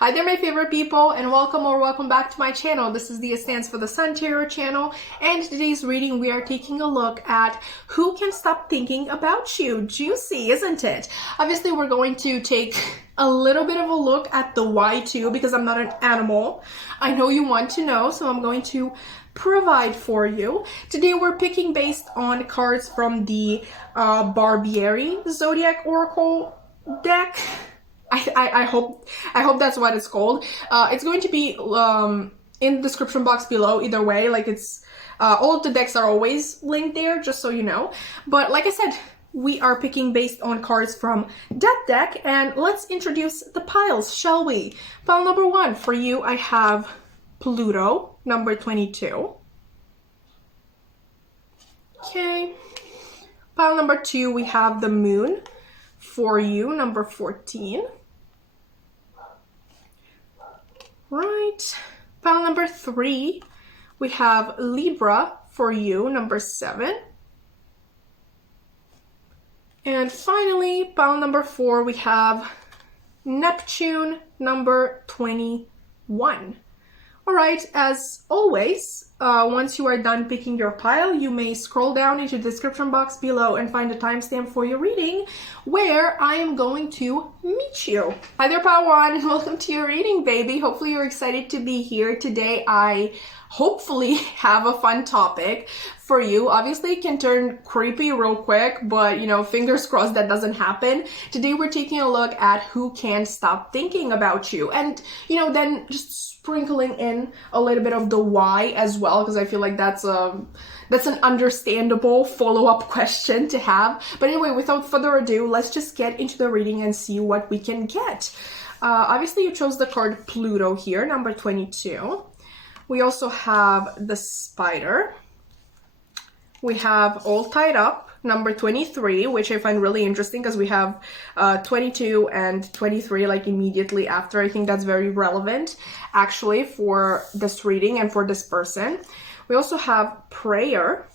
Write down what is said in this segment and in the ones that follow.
Hi there, my favorite people, and welcome back to my channel. This is the stands for the Sun Tarot channel, and today's reading we are taking a look at who can stop thinking about you. Juicy, isn't it? Obviously, we're going to take a little bit of a look at the why too, because I'm not an animal. I know you want to know, so I'm going to provide for you. Today we're picking based on cards from the Barbieri Zodiac Oracle deck. I hope that's what it's called. It's going to be in the description box below either way. Like it's all of the decks are always linked there, just so you know. But like I said, we are picking based on cards from that deck, and let's introduce the piles, shall we? Pile number 1 for you, I have Pluto, number 22. Okay. Pile number 2, we have the Moon for you, number 14. Right. Pile number 3, we have Libra for you, number 7. And finally, pile number 4, we have Neptune, number 21. All right, as always, once you are done picking your pile, you may scroll down into the description box below and find a timestamp for your reading where I am going to meet you. Hi there, pile 1, and welcome to your reading, baby. Hopefully you're excited to be here. Today I hopefully have a fun topic for you. Obviously it can turn creepy real quick, but you know, fingers crossed that doesn't happen. Today we're taking a look at who can stop thinking about you, and you know, then just sprinkling in a little bit of the why as well, because I feel like that's an understandable follow-up question to have. But anyway, without further ado, let's just get into the reading and see what we can get. Obviously you chose the card Pluto here, number 22. We also have the Spider. We have All Tied Up, number 23, which I find really interesting because we have 22 and 23 like immediately after. I think that's very relevant actually for this reading and for this person. We also have Prayer,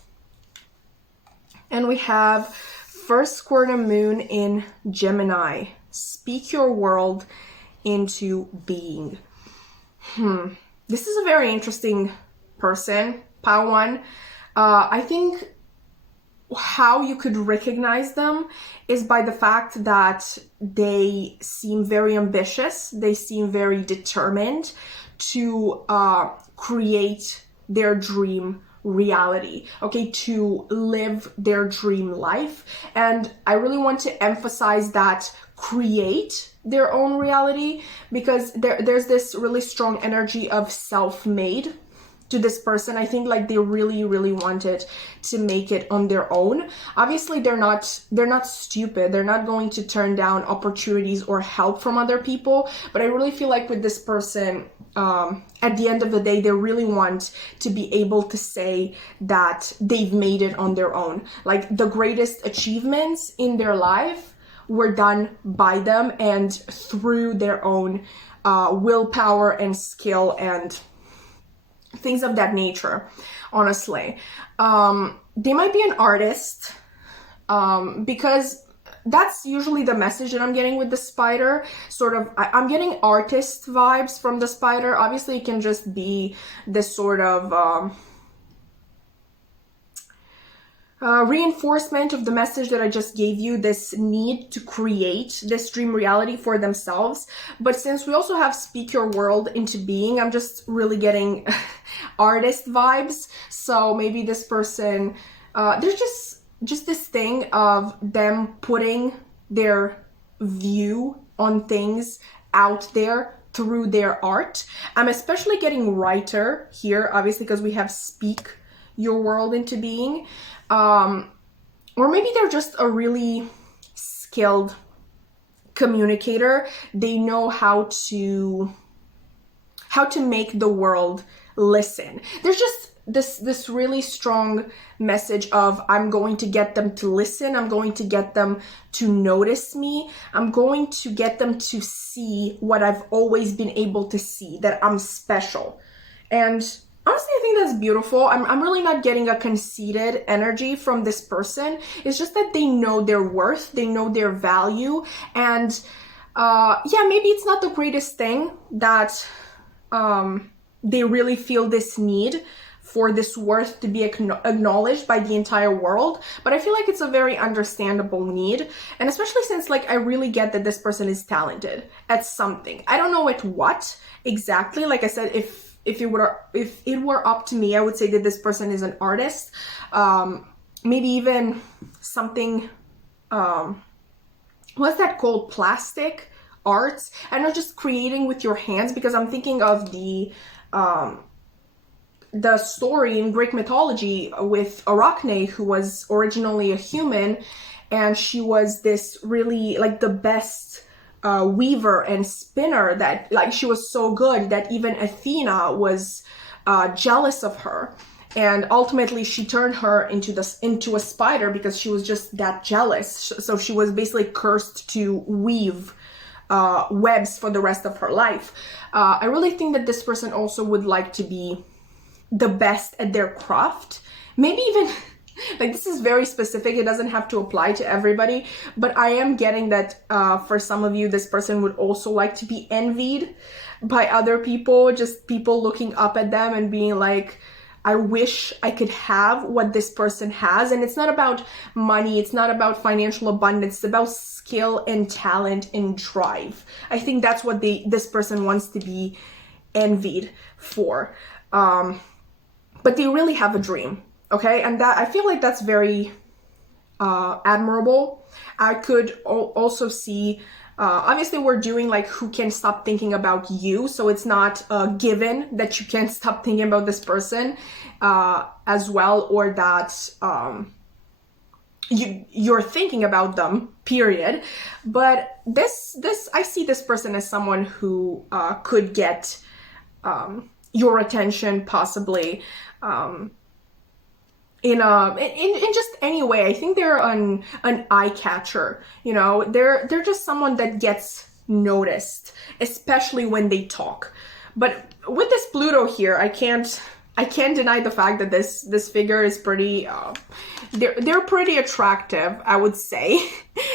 and we have first square moon in Gemini. Speak your world into being. This is a very interesting person, pile 1. I think how you could recognize them is by the fact that they seem very ambitious. They seem very determined to create their dream reality, okay, to live their dream life. And I really want to emphasize that create their own reality, because there's this really strong energy of self-made to this person. I think like they really wanted to make it on their own. Obviously they're not stupid. They're not going to turn down opportunities or help from other people, but I really feel like with this person, at the end of the day, they really want to be able to say that they've made it on their own. Like the greatest achievements in their life were done by them and through their own willpower and skill and things of that nature, honestly. They might be an artist, because that's usually the message that I'm getting with the Spider. Sort of, I'm getting artist vibes from the Spider. Obviously it can just be this sort of reinforcement of the message that I just gave you, this need to create this dream reality for themselves. But since we also have speak your world into being, I'm just really getting artist vibes. So maybe this person, there's just this thing of them putting their view on things out there through their art. I'm especially getting writer here, obviously, because we have speak your world into being. Or maybe they're just a really skilled communicator. They know how to make the world listen. There's just this really strong message of, I'm going to get them to listen. I'm going to get them to notice me. I'm going to get them to see what I've always been able to see, that I'm special. And honestly, I think that's beautiful. I'm really not getting a conceited energy from this person. It's just that they know their worth, they know their value, and yeah, maybe it's not the greatest thing that they really feel this need for this worth to be acknowledged by the entire world, but I feel like it's a very understandable need, and especially since like I really get that this person is talented at something. I don't know at what exactly. Like I said, if it were up to me, I would say that this person is an artist, maybe even something, what's that called, plastic arts. I know, just creating with your hands, because I'm thinking of the story in Greek mythology with Arachne, who was originally a human, and she was this really like the best weaver and spinner, that like she was so good that even Athena was jealous of her, and ultimately she turned her into a spider because she was just that jealous. So she was basically cursed to weave webs for the rest of her life. I really think that this person also would like to be the best at their craft. Maybe even, like, this is very specific, it doesn't have to apply to everybody, but I am getting that for some of you, this person would also like to be envied by other people, just people looking up at them and being like, I wish I could have what this person has. And it's not about money, it's not about financial abundance, it's about skill and talent and drive. I think that's what this person wants to be envied for. But they really have a dream, okay? And that, I feel like that's very admirable. I could also see, obviously we're doing like who can stop thinking about you, so it's not a given that you can't stop thinking about this person as well, or that you're thinking about them, period. But this I see this person as someone who could get your attention, possibly in just any way. I think they're an eye catcher, you know. They're just someone that gets noticed, especially when they talk. But with this Pluto here, I can't deny the fact that this figure is pretty they're pretty attractive, I would say.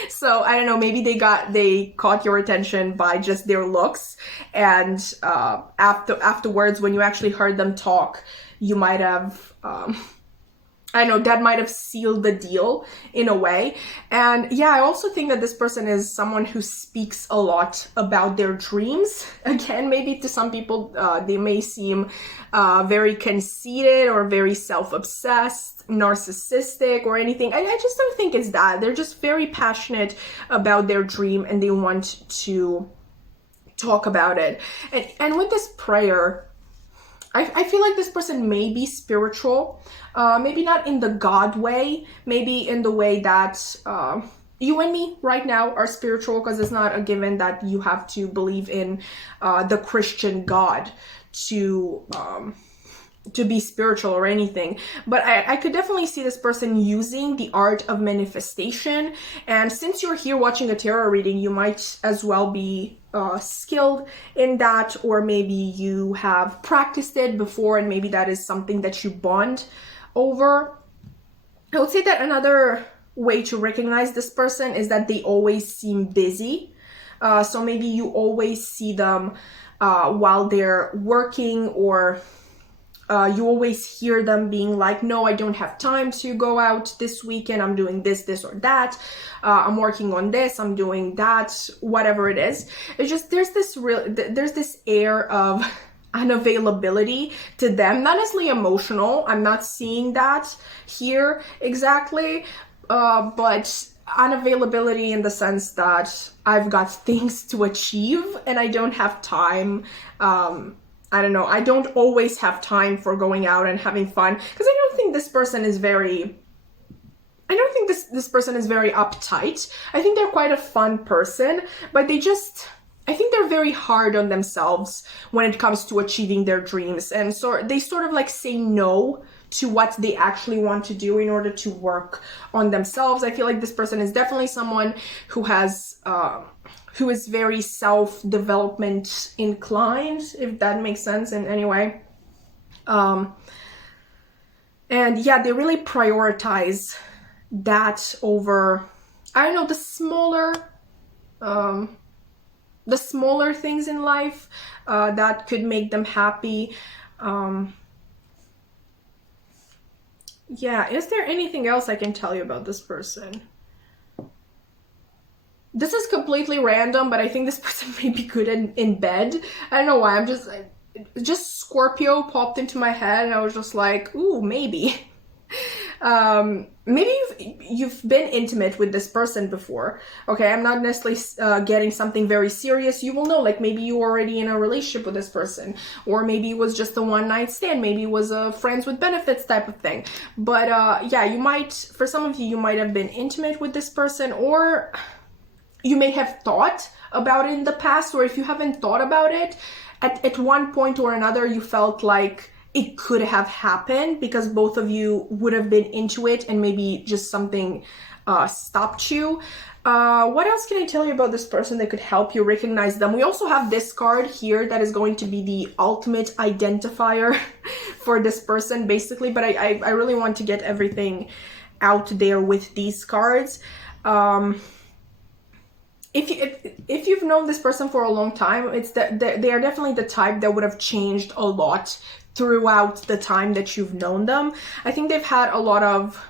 So I don't know, maybe they caught your attention by just their looks, and afterwards when you actually heard them talk, you might have I know that might have sealed the deal in a way. And yeah, I also think that this person is someone who speaks a lot about their dreams. Again, maybe to some people, they may seem very conceited or very self-obsessed, narcissistic or anything. I just don't think it's that. They're just very passionate about their dream and they want to talk about it. And with this prayer, I feel like this person may be spiritual, maybe not in the God way, maybe in the way that you and me right now are spiritual, because it's not a given that you have to believe in the Christian God to be spiritual or anything. But I could definitely see this person using the art of manifestation. And since you're here watching a tarot reading, you might as well be skilled in that, or maybe you have practiced it before and maybe that is something that you bond over. I would say that another way to recognize this person is that they always seem busy. So maybe you always see them while they're working, or you always hear them being like, no, I don't have time to go out this weekend. I'm doing this or that. I'm working on this. I'm doing that, whatever it is. It's just, there's this air of unavailability to them, not necessarily emotional. I'm not seeing that here exactly, but unavailability in the sense that I've got things to achieve and I don't have time. I don't know, I don't always have time for going out and having fun, because I don't think this person is very uptight. I think they're quite a fun person, but I think they're very hard on themselves when it comes to achieving their dreams, and so they sort of like say no to what they actually want to do in order to work on themselves. I feel like this person is definitely someone who is very self-development inclined, if that makes sense in any way. And yeah, they really prioritize that over, I don't know, the smaller the smaller things in life that could make them happy. Yeah, is there anything else I can tell you about this person? This is completely random, but I think this person may be good in bed. I don't know why, I'm just Scorpio popped into my head, and I was just like, ooh, maybe. Maybe you've been intimate with this person before. Okay, I'm not necessarily getting something very serious. You will know, like maybe you were already in a relationship with this person, or maybe it was just a one-night stand, maybe it was a friends with benefits type of thing. But yeah, you might, for some of you, you might have been intimate with this person, or you may have thought about it in the past, or if you haven't thought about it, at one point or another, you felt like it could have happened because both of you would have been into it, and maybe just something stopped you. What else can I tell you about this person that could help you recognize them? We also have this card here that is going to be the ultimate identifier for this person, basically, but I really want to get everything out there with these cards. If you've known this person for a long time, it's that they are definitely the type that would have changed a lot throughout the time that you've known them. I think they've had a lot of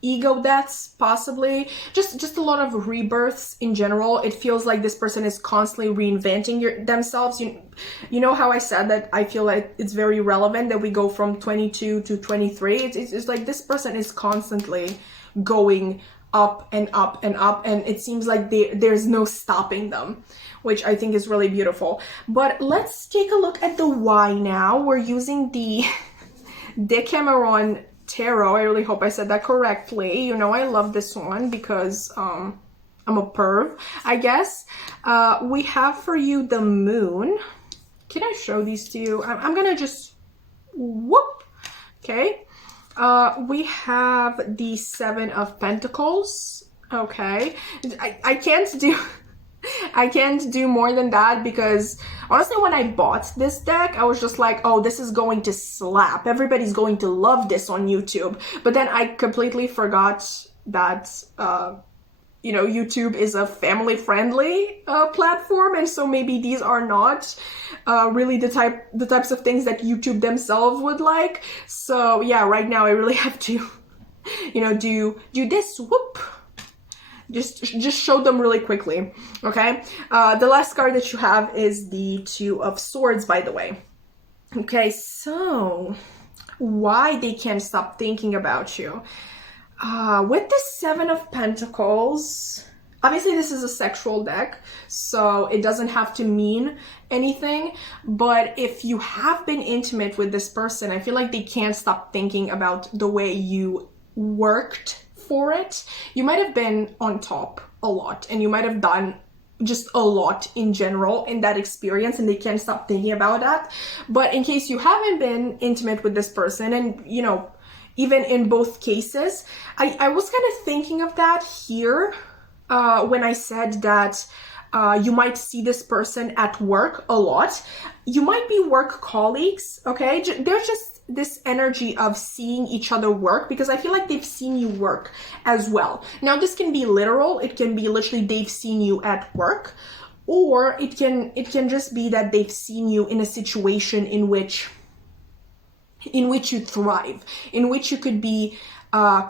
ego deaths, possibly, just a lot of rebirths in general. It feels like this person is constantly reinventing themselves. You know how I said that I feel like it's very relevant that we go from 22 to 23. It's like this person is constantly going up and up and up, and it seems like there's no stopping them, which I think is really beautiful. But let's take a look at the why now. We're using the Decameron tarot. I really hope I said that correctly. You know, I love this one because I'm a perv, I guess. We have for you the moon. Can I show these to you? I'm gonna just whoop. Okay. We have the Seven of Pentacles. Okay. I can't do more than that, because honestly, when I bought this deck, I was just like, oh, this is going to slap. Everybody's going to love this on YouTube. But then I completely forgot that, you know, YouTube is a family-friendly platform, and so maybe these are not really the types of things that YouTube themselves would like. So yeah, right now I really have to, you know, do this, whoop, just show them really quickly. Okay, the last card that you have is the Two of Swords, by the way. Okay, so why they can't stop thinking about you? With the Seven of Pentacles, obviously this is a sexual deck, so it doesn't have to mean anything, but if you have been intimate with this person, I feel like they can't stop thinking about the way you worked for it. You might have been on top a lot, and you might have done just a lot in general in that experience, and they can't stop thinking about that. But in case you haven't been intimate with this person, and you know, even in both cases, I was kind of thinking of that here when I said that you might see this person at work a lot. You might be work colleagues, okay? There's just this energy of seeing each other work, because I feel like they've seen you work as well. Now, this can be literal. It can be literally they've seen you at work, or it can just be that they've seen you in a situation in which you thrive, in which you could be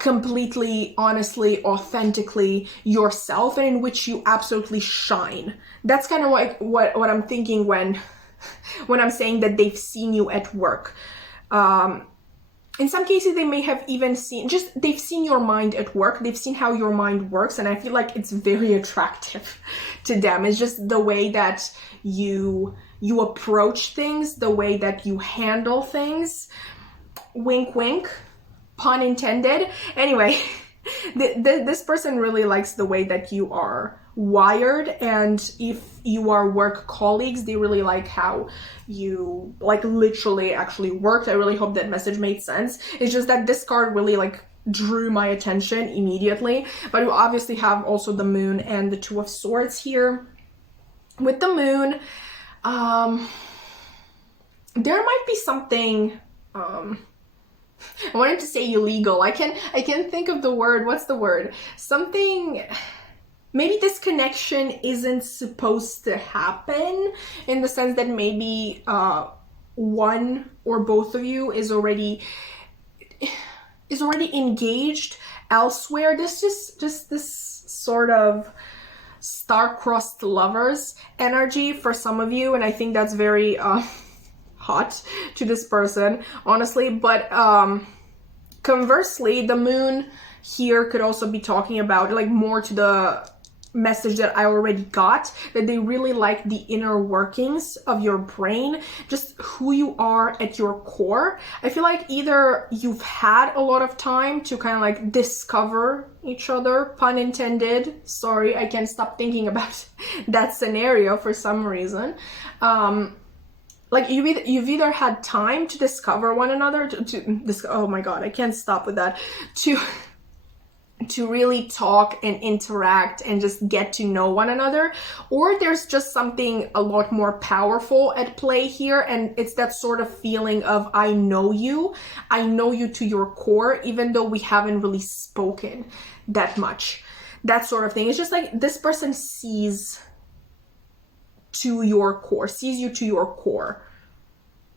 completely, honestly, authentically yourself, and in which you absolutely shine. That's kind of like what I'm thinking when I'm saying that they've seen you at work. In some cases, they may have even they've seen your mind at work. They've seen how your mind works, and I feel like it's very attractive to them. It's just the way that you approach things, the way that you handle things. Wink, wink, pun intended. Anyway, this person really likes the way that you are wired, and if you are work colleagues, they really like how you like literally actually worked. I really hope that message made sense. It's just that this card really like drew my attention immediately. But we obviously have also the moon and the Two of Swords here. With the moon, there might be something I wanted to say illegal. I can think of the word. What's the word? Something maybe this connection isn't supposed to happen, in the sense that maybe one or both of you is already engaged elsewhere. This just this sort of star-crossed lovers energy for some of you, and I think that's very hot to this person, honestly. But conversely, the moon here could also be talking about, like, more to the message that I already got, that they really like the inner workings of your brain, just who you are at your core. I feel like either you've had a lot of time to kind of like discover each other, pun intended. Sorry, I can't stop thinking about that scenario for some reason. Like you've either had time to discover one another, oh my god, I can't stop with that, to really talk and interact and just get to know one another, or there's just something a lot more powerful at play here, and it's that sort of feeling of I know you to your core, even though we haven't really spoken that much. That sort of thing. It's just like this person sees you to your core.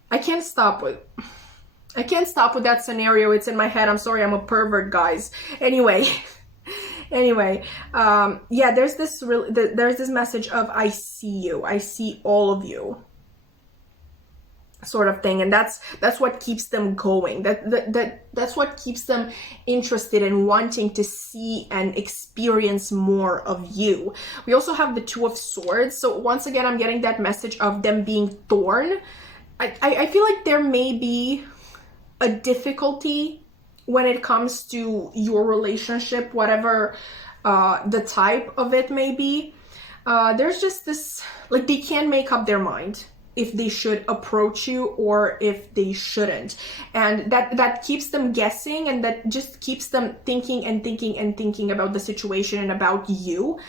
I can't stop with that scenario. It's in my head. I'm sorry, I'm a pervert, guys. Anyway, yeah, there's this message of I see you, I see all of you, sort of thing, and that's what keeps them going. That's what keeps them interested in wanting to see and experience more of you. We also have the Two of Swords, so once again, I'm getting that message of them being torn. I feel like there may be a difficulty when it comes to your relationship, whatever the type of it may be. There's just this, like, they can't make up their mind if they should approach you or if they shouldn't, and that keeps them guessing, and that just keeps them thinking and thinking and thinking about the situation and about you.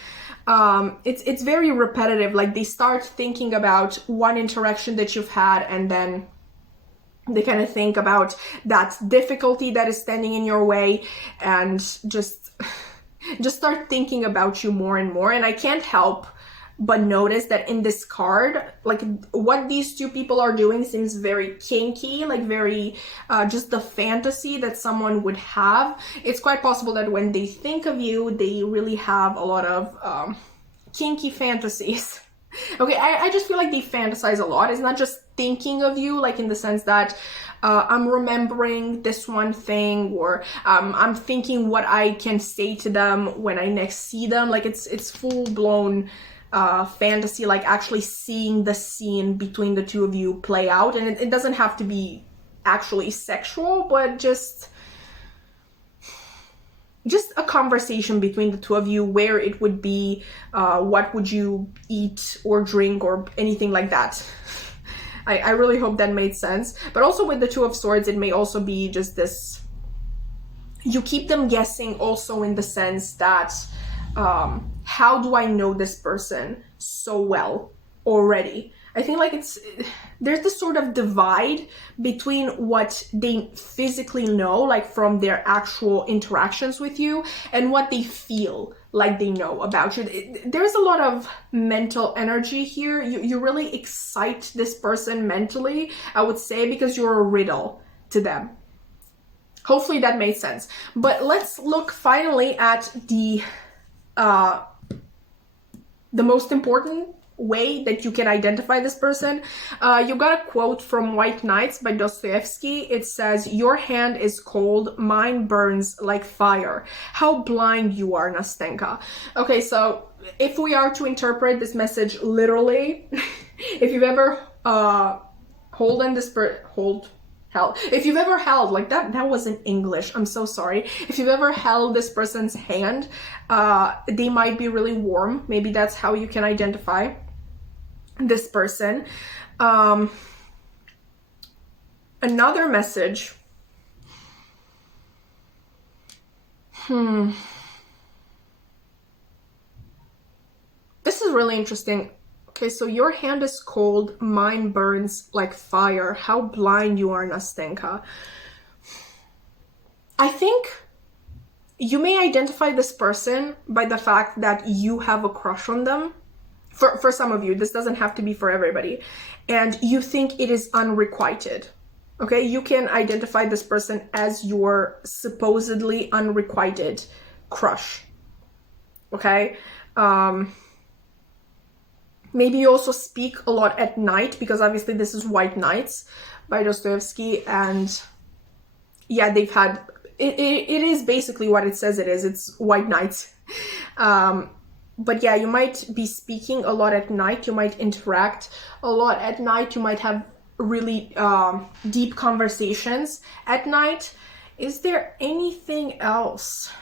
It's very repetitive. Like, they start thinking about one interaction that you've had, and then they kind of think about that difficulty that is standing in your way, and just start thinking about you more and more. And I can't help but notice that in this card, like, what these two people are doing seems very kinky, like very just the fantasy that someone would have. It's quite possible that when they think of you, they really have a lot of kinky fantasies. Okay, I just feel like they fantasize a lot. It's not just thinking of you, like in the sense that I'm remembering this one thing, or I'm thinking what I can say to them when I next see them. Like, it's full-blown fantasy, like actually seeing the scene between the two of you play out. And it doesn't have to be actually sexual, but just a conversation between the two of you, where it would be, what would you eat or drink or anything like that. I really hope that made sense. But also with the Two of Swords, it may also be just this, you keep them guessing also in the sense that, how do I know this person so well already? I think like there's this sort of divide between what they physically know, like from their actual interactions with you, and what they feel like they know about you. There's a lot of mental energy here. You really excite this person mentally, I would say, because you're a riddle to them. Hopefully that made sense. But let's look finally at the most important way that you can identify this person. You got a quote from White Nights by Dostoevsky. It says, "Your hand is cold, mine burns like fire. How blind you are, Nastenka." Okay, so if we are to interpret this message literally, if you've ever if you've ever held, like that wasn't English, I'm so sorry. If you've ever held this person's hand, they might be really warm. Maybe that's how you can identify this person. Another message. This is really interesting. Okay, so your hand is cold, mine burns like fire. How blind you are, Nastenka. I think you may identify this person by the fact that you have a crush on them. For some of you, this doesn't have to be for everybody. And you think it is unrequited. Okay, you can identify this person as your supposedly unrequited crush. Okay, maybe you also speak a lot at night, because obviously this is White Nights by Dostoevsky, and yeah, they've had, it is basically what it says it is, it's White Nights. But yeah, you might be speaking a lot at night, you might interact a lot at night, you might have really deep conversations at night. Is there anything else?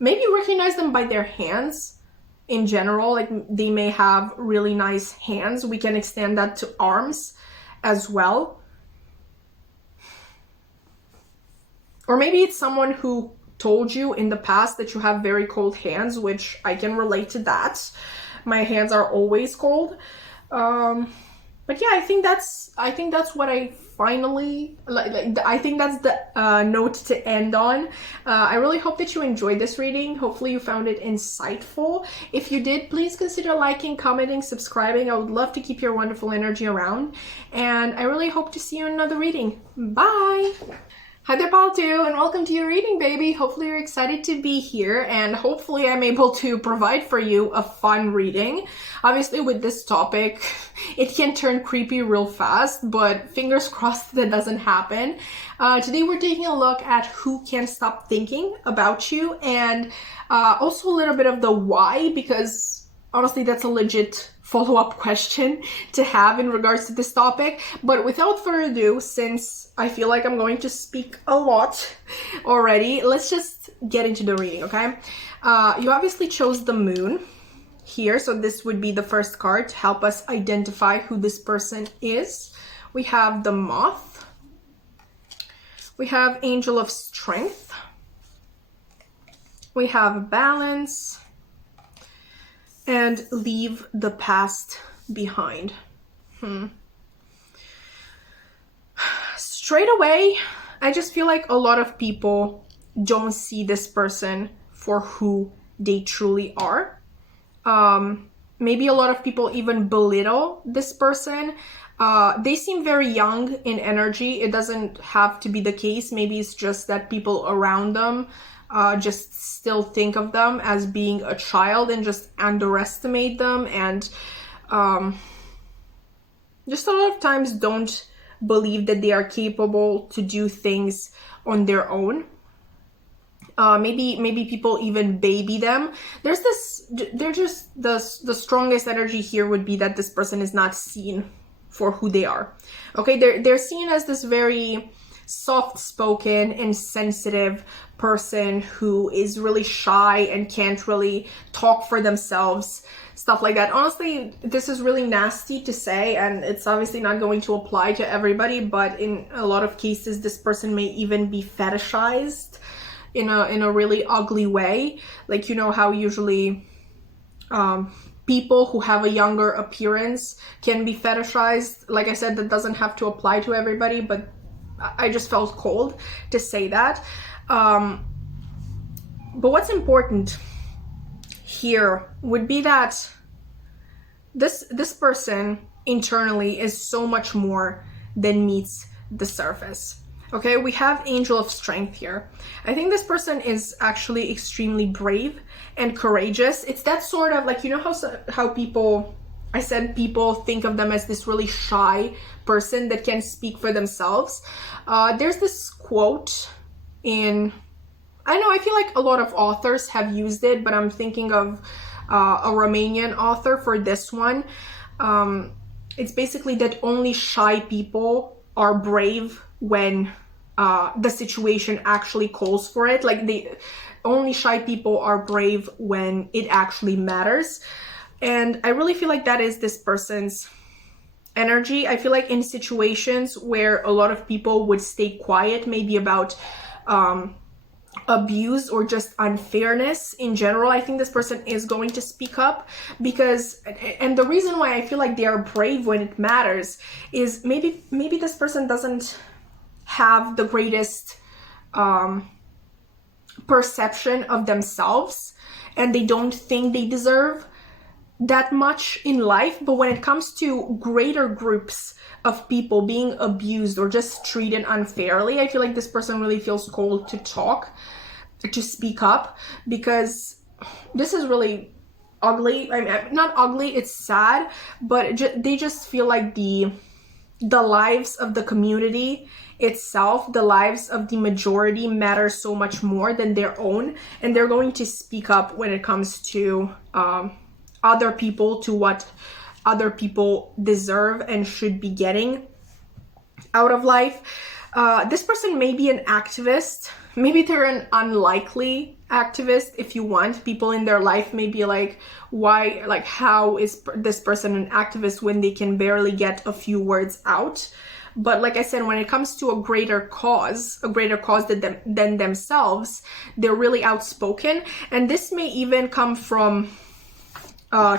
Maybe you recognize them by their hands in general, like they may have really nice hands. We can extend that to arms as well. Or maybe it's someone who told you in the past that you have very cold hands, which I can relate to that. My hands are always cold. But yeah, I think that's what I finally like. I think that's the note to end on. I really hope that you enjoyed this reading. Hopefully you found it insightful. If you did, please consider liking, commenting, subscribing. I would love to keep your wonderful energy around. And I really hope to see you in another reading. Bye! Hi there, Paltu, and welcome to your reading, baby. Hopefully you're excited to be here, and hopefully I'm able to provide for you a fun reading. Obviously, with this topic, it can turn creepy real fast, but fingers crossed that doesn't happen. Today we're taking a look at who can't stop thinking about you, and also a little bit of the why, because honestly, that's a legit follow-up question to have in regards to this topic. But without further ado, since I feel like I'm going to speak a lot already, let's just get into the reading, okay? You obviously chose the moon here, so this would be the first card to help us identify who this person is. We have the moth. We have angel of strength. We have balance. And leave the past behind. Straight away, I just feel like a lot of people don't see this person for who they truly are. Maybe a lot of people even belittle this person. They seem very young in energy. It doesn't have to be the case. Maybe it's just that people around them just still think of them as being a child and just underestimate them, and just a lot of times don't believe that they are capable to do things on their own. Maybe people even baby them. They're just the strongest energy here would be that this person is not seen for who they are. Okay, they're seen as this very soft-spoken and sensitive person who is really shy and can't really talk for themselves, stuff like that. Honestly, this is really nasty to say, and it's obviously not going to apply to everybody, but in a lot of cases this person may even be fetishized in a really ugly way. Like, you know how usually people who have a younger appearance can be fetishized. Like I said, that doesn't have to apply to everybody, but I just felt cold to say that. But what's important here would be that this person internally is so much more than meets the surface. Okay, we have angel of strength here. I think this person is actually extremely brave and courageous. It's that sort of, like, you know how people, I said people think of them as this really shy person that can speak for themselves. There's this quote in, I know, I feel like a lot of authors have used it, but I'm thinking of a Romanian author for this one. It's basically that only shy people are brave when the situation actually calls for it. Like, only shy people are brave when it actually matters. And I really feel like that is this person's energy. I feel like in situations where a lot of people would stay quiet, maybe about abuse or just unfairness in general, I think this person is going to speak up, because, and the reason why I feel like they are brave when it matters is maybe this person doesn't have the greatest perception of themselves, and they don't think they deserve that much in life. But when it comes to greater groups of people being abused or just treated unfairly, I feel like this person really feels called to talk, to speak up, because this is really ugly. I mean, not ugly, it's sad, but they just feel like the lives of the community itself, the lives of the majority, matter so much more than their own, and they're going to speak up when it comes to other people, to what other people deserve and should be getting out of life. This person may be an activist. Maybe they're an unlikely activist, if you want. People in their life may be like, why, like, how is this person an activist when they can barely get a few words out? But like I said, when it comes to a greater cause than themselves, they're really outspoken. And this may even come from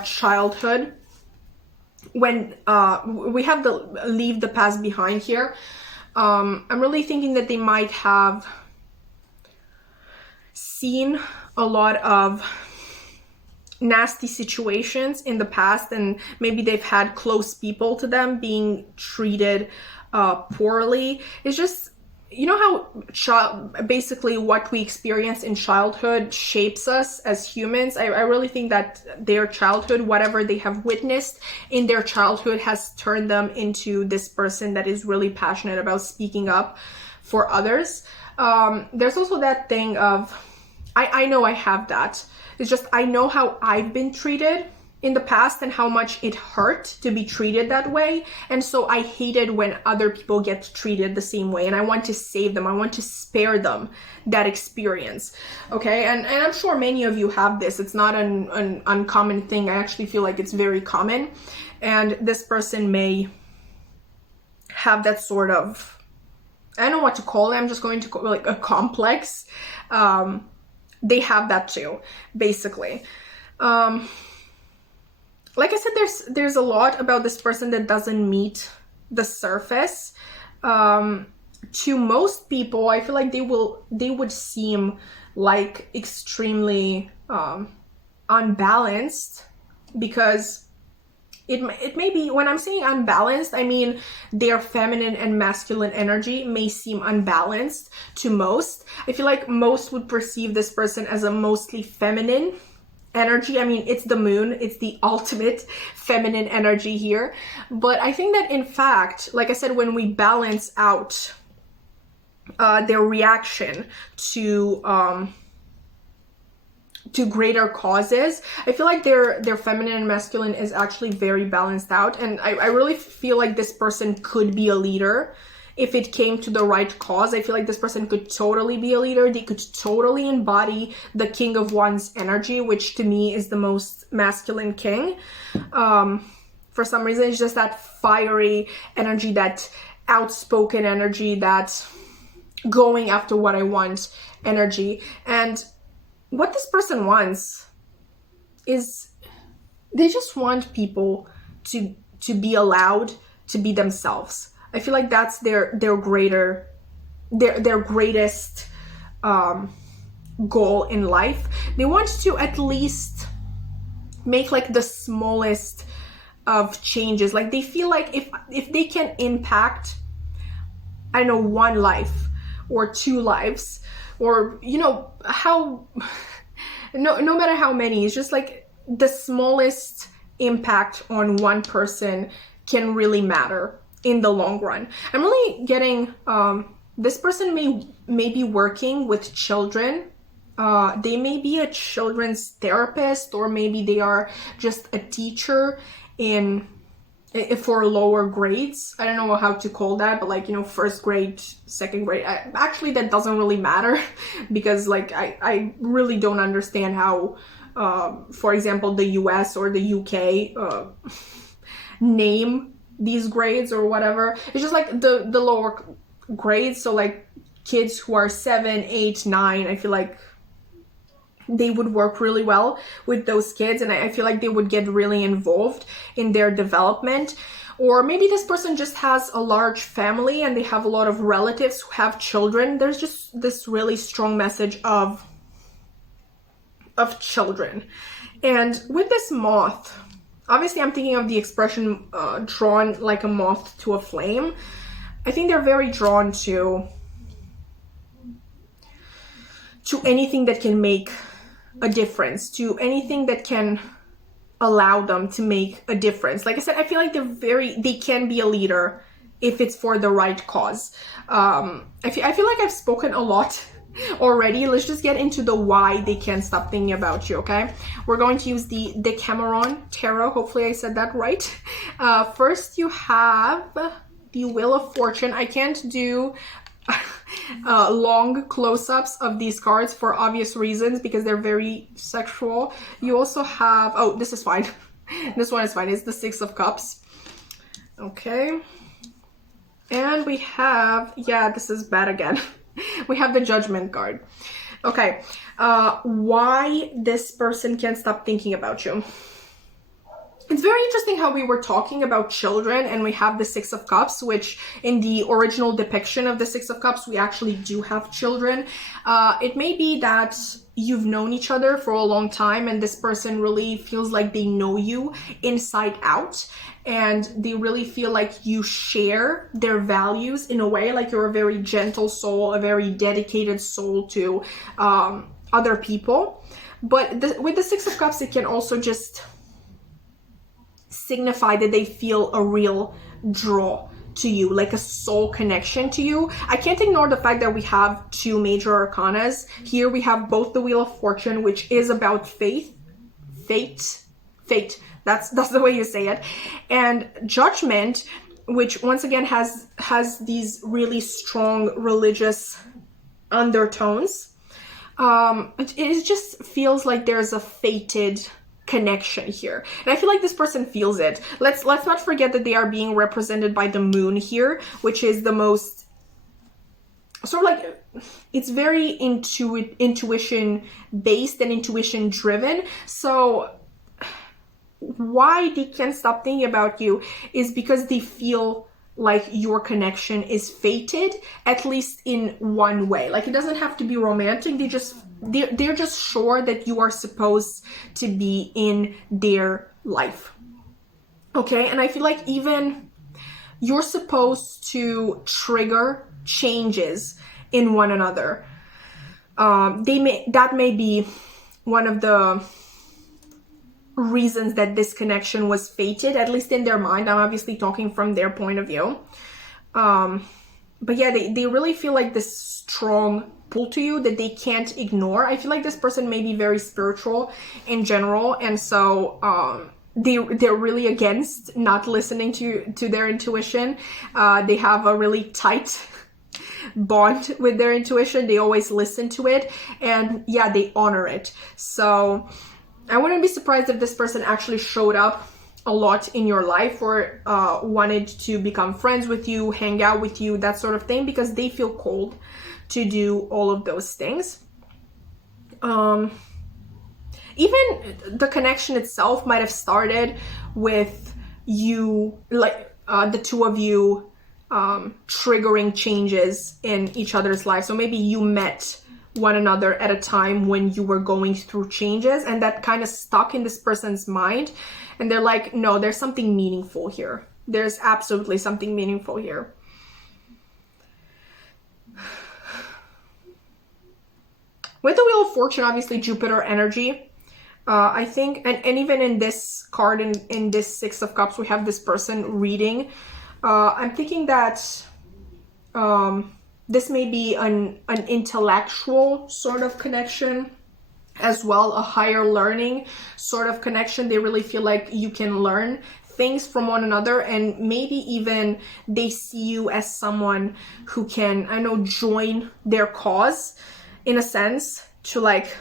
childhood. When we have to leave the past behind here, I'm really thinking that they might have seen a lot of nasty situations in the past, and maybe they've had close people to them being treated poorly. It's just, you know how basically what we experience in childhood shapes us as humans. I really think that their childhood, whatever they have witnessed in their childhood, has turned them into this person that is really passionate about speaking up for others. There's also that thing of, I know I have that. It's just, I know how I've been treated in the past and how much it hurt to be treated that way. And so I hated when other people get treated the same way, and I want to save them. I want to spare them that experience. Okay. And I'm sure many of you have this. It's not an uncommon thing. I actually feel like it's very common. And this person may have that sort of, I don't know what to call it. I'm just going to call it like a complex. They have that too, basically. Like I said, there's a lot about this person that doesn't meet the surface. To most people, I feel like they would seem like extremely unbalanced, because it may be, when I'm saying unbalanced, I mean their feminine and masculine energy may seem unbalanced to most. I feel like most would perceive this person as a mostly feminine energy. I mean, it's the moon, it's the ultimate feminine energy here. But I think that in fact, like I said, when we balance out their reaction to greater causes, I feel like their feminine and masculine is actually very balanced out. And I really feel like this person could be a leader if it came to the right cause. I feel like this person could totally be a leader. They could totally embody the King of Wands energy, which to me is the most masculine king. For some reason, it's just that fiery energy, that outspoken energy, that going after what I want energy. And what this person wants is, they just want people to be allowed to be themselves. I feel like that's their greatest goal in life. They want to at least make like the smallest of changes. Like they feel like if they can impact, I don't know, one life or two lives, or you know how no matter how many, it's just like the smallest impact on one person can really matter in the long run. I'm really getting this person may be working with children. They may be a children's therapist, or maybe they are just a teacher for lower grades. I don't know how to call that, but like, you know, first grade, second grade. Actually, that doesn't really matter because like I really don't understand how, for example, the US or the UK name these grades or whatever. It's just like the lower grades. So like kids who are 7, 8, 9, I feel like they would work really well with those kids, and I feel like they would get really involved in their development. Or maybe this person just has a large family and they have a lot of relatives who have children. There's just this really strong message of of children. And with this moth, obviously I'm thinking of the expression drawn like a moth to a flame. I think they're very drawn to anything that can make a difference, to anything that can allow them to make a difference. Like I said, I feel like they can be a leader if it's for the right cause. I feel like I've spoken a lot already. Let's just get into the why they can't stop thinking about you, okay? We're going to use the Decameron tarot. Hopefully I said that right. First you have the Wheel of Fortune. I can't do long close-ups of these cards for obvious reasons because they're very sexual. You also have, oh, this is fine. This one is fine. It's the Six of Cups. Okay. And we have, yeah, this is bad again. We have the Judgment card. Okay. Why this person can't stop thinking about you. It's very interesting how we were talking about children and we have the Six of Cups, which in the original depiction of the Six of Cups, we actually do have children. It may be that you've known each other for a long time and this person really feels like they know you inside out and they really feel like you share their values in a way, like you're a very gentle soul, a very dedicated soul to other people. But with the Six of Cups, it can also just signify that they feel a real draw to you, like a soul connection to you. I can't ignore the fact that we have two major arcanas. Here we have both the Wheel of Fortune, which is about fate. That's the way you say it. And Judgment, which once again has these really strong religious undertones. It just feels like there's a fated connection here, and I feel like this person feels it. Let's not forget that they are being represented by the moon here, which is the most sort of like, it's very intuition based and intuition driven. So why they can't stop thinking about you is because they feel like your connection is fated, at least in one way. Like, it doesn't have to be romantic. They're just sure that you are supposed to be in their life. Okay? And I feel like even you're supposed to trigger changes in one another. That may be one of the reasons that this connection was fated, at least in their mind. I'm obviously talking from their point of view. But yeah, they really feel like this strong pull to you that they can't ignore. I feel like this person may be very spiritual in general, and so they're really against not listening to their intuition. They have a really tight bond with their intuition. They always listen to it, and yeah, they honor it. So I wouldn't be surprised if this person actually showed up a lot in your life or wanted to become friends with you, hang out with you, that sort of thing, because they feel cold to do all of those things. Even the connection itself might have started with you, like the two of you triggering changes in each other's lives. So maybe you met one another at a time when you were going through changes, and that kind of stuck in this person's mind, and they're like, no, there's something meaningful here. There's absolutely something meaningful here. With the Wheel of Fortune, obviously Jupiter energy, I think, and even in this card, in this Six of Cups, we have this person reading. I'm thinking that this may be an intellectual sort of connection as well, a higher learning sort of connection. They really feel like you can learn things from one another, and maybe even they see you as someone who can, I know, join their cause in a sense to like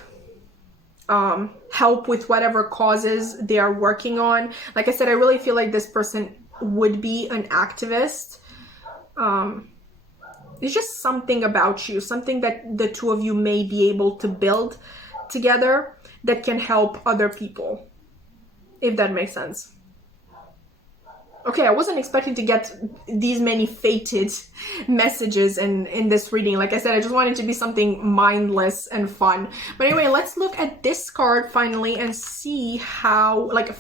help with whatever causes they are working on. Like I said, I really feel like this person would be an activist. It's just something about you, something that the two of you may be able to build together that can help other people, if that makes sense. Okay, I wasn't expecting to get these many fated messages in this reading. Like I said, I just wanted to be something mindless and fun. But anyway, let's look at this card finally and see how, like,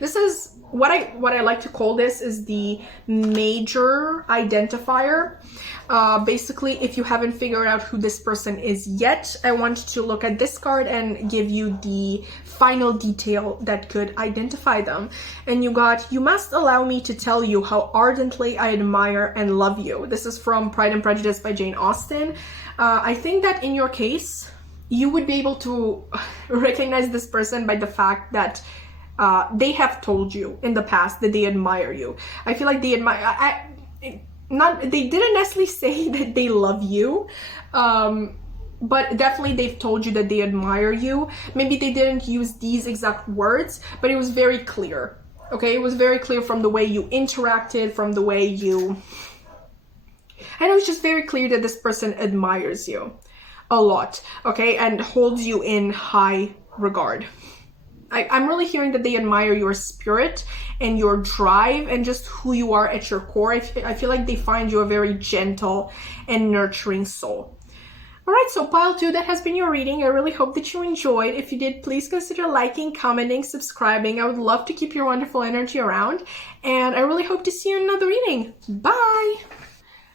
this is what I like to call this is the major identifier. Basically, if you haven't figured out who this person is yet, I want to look at this card and give you the final detail that could identify them. And you got, you must allow me to tell you how ardently I admire and love you. This is from Pride and Prejudice by Jane Austen. I think that in your case, you would be able to recognize this person by the fact that they have told you in the past that they admire you. I feel like they admire, they didn't necessarily say that they love you, but definitely they've told you that they admire you. Maybe they didn't use these exact words, but it was very clear. Okay, it was very clear from the way you interacted, from the way you... I know it's just very clear that this person admires you a lot, okay, and holds you in high regard. I'm really hearing that they admire your spirit and your drive and just who you are at your core. I feel like they find you a very gentle and nurturing soul. All right, so pile 2, that has been your reading. I really hope that you enjoyed. If you did, please consider liking, commenting, subscribing. I would love to keep your wonderful energy around. And I really hope to see you in another reading. Bye!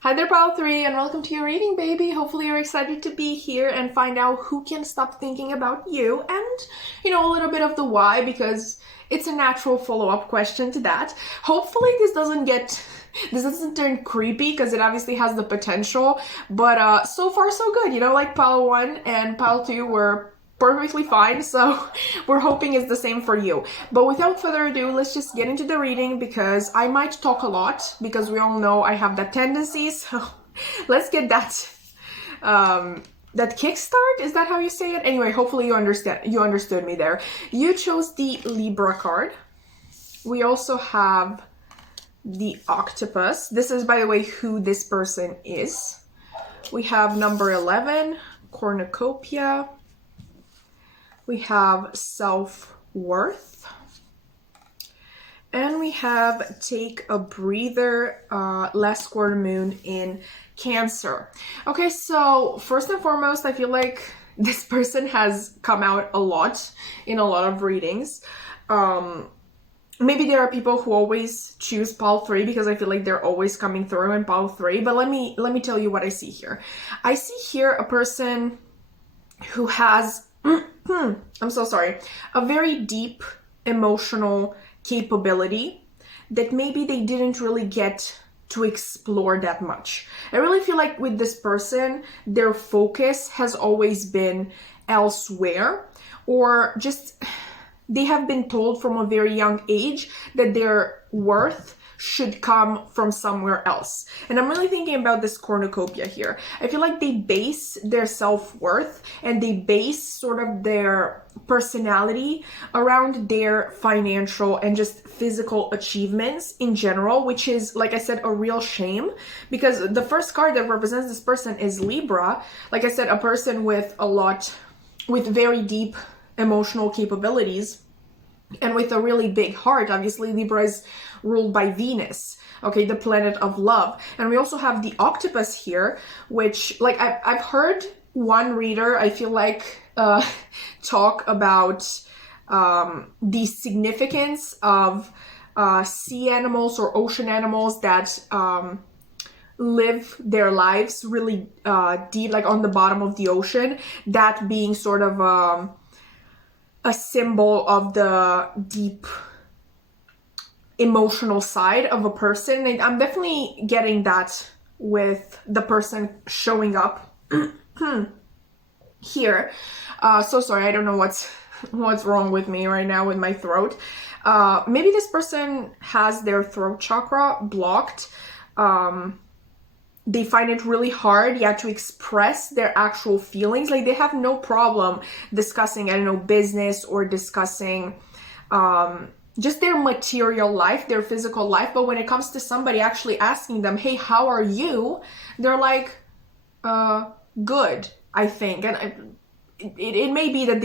Hi there, pile 3, and welcome to your reading, baby. Hopefully you're excited to be here and find out who can stop thinking about you and, you know, a little bit of the why, because it's a natural follow-up question to that. Hopefully this doesn't turn creepy, because it obviously has the potential, but so far so good. You know, like pile 1 and pile 2 were perfectly fine, so we're hoping it's the same for you. But without further ado, let's just get into the reading, because I might talk a lot, because we all know I have that tendency. So let's get that kickstart. Is that how you say it? Anyway, hopefully you understood me there. You chose the Libra card. We also have the Octopus. This is, by the way, who this person is. We have number 11, Cornucopia. We have Self-Worth. And we have Take a Breather, last square moon in Cancer. Okay, so first and foremost, I feel like this person has come out a lot in a lot of readings. Maybe there are people who always choose pile 3 because I feel like they're always coming through in pile 3. But let me tell you what I see here. I see here a person who has I'm so sorry, a very deep emotional capability that maybe they didn't really get to explore that much. I really feel like with this person, their focus has always been elsewhere, or just they have been told from a very young age that their worth should come from somewhere else. And I'm really thinking about this cornucopia here. I feel like they base their self-worth and they base sort of their personality around their financial and just physical achievements in general, which is, like I said, a real shame, because the first card that represents this person is Libra. Like I said, a person with very deep emotional capabilities and with a really big heart. Obviously, Libra is ruled by Venus, okay, the planet of love. And we also have the Octopus here, which, like, I've heard one reader, I feel like, talk about the significance of sea animals or ocean animals that live their lives really deep, like on the bottom of the ocean, that being sort of a symbol of the deep emotional side of a person. And I'm definitely getting that with the person showing up here. So sorry, I don't know what's wrong with me right now with my throat. Maybe this person has their throat chakra blocked. They find it really hard, to express their actual feelings. Like, they have no problem discussing, I don't know, business or discussing just their material life, their physical life. But when it comes to somebody actually asking them, hey, how are you? They're like, good, I think. And it may be that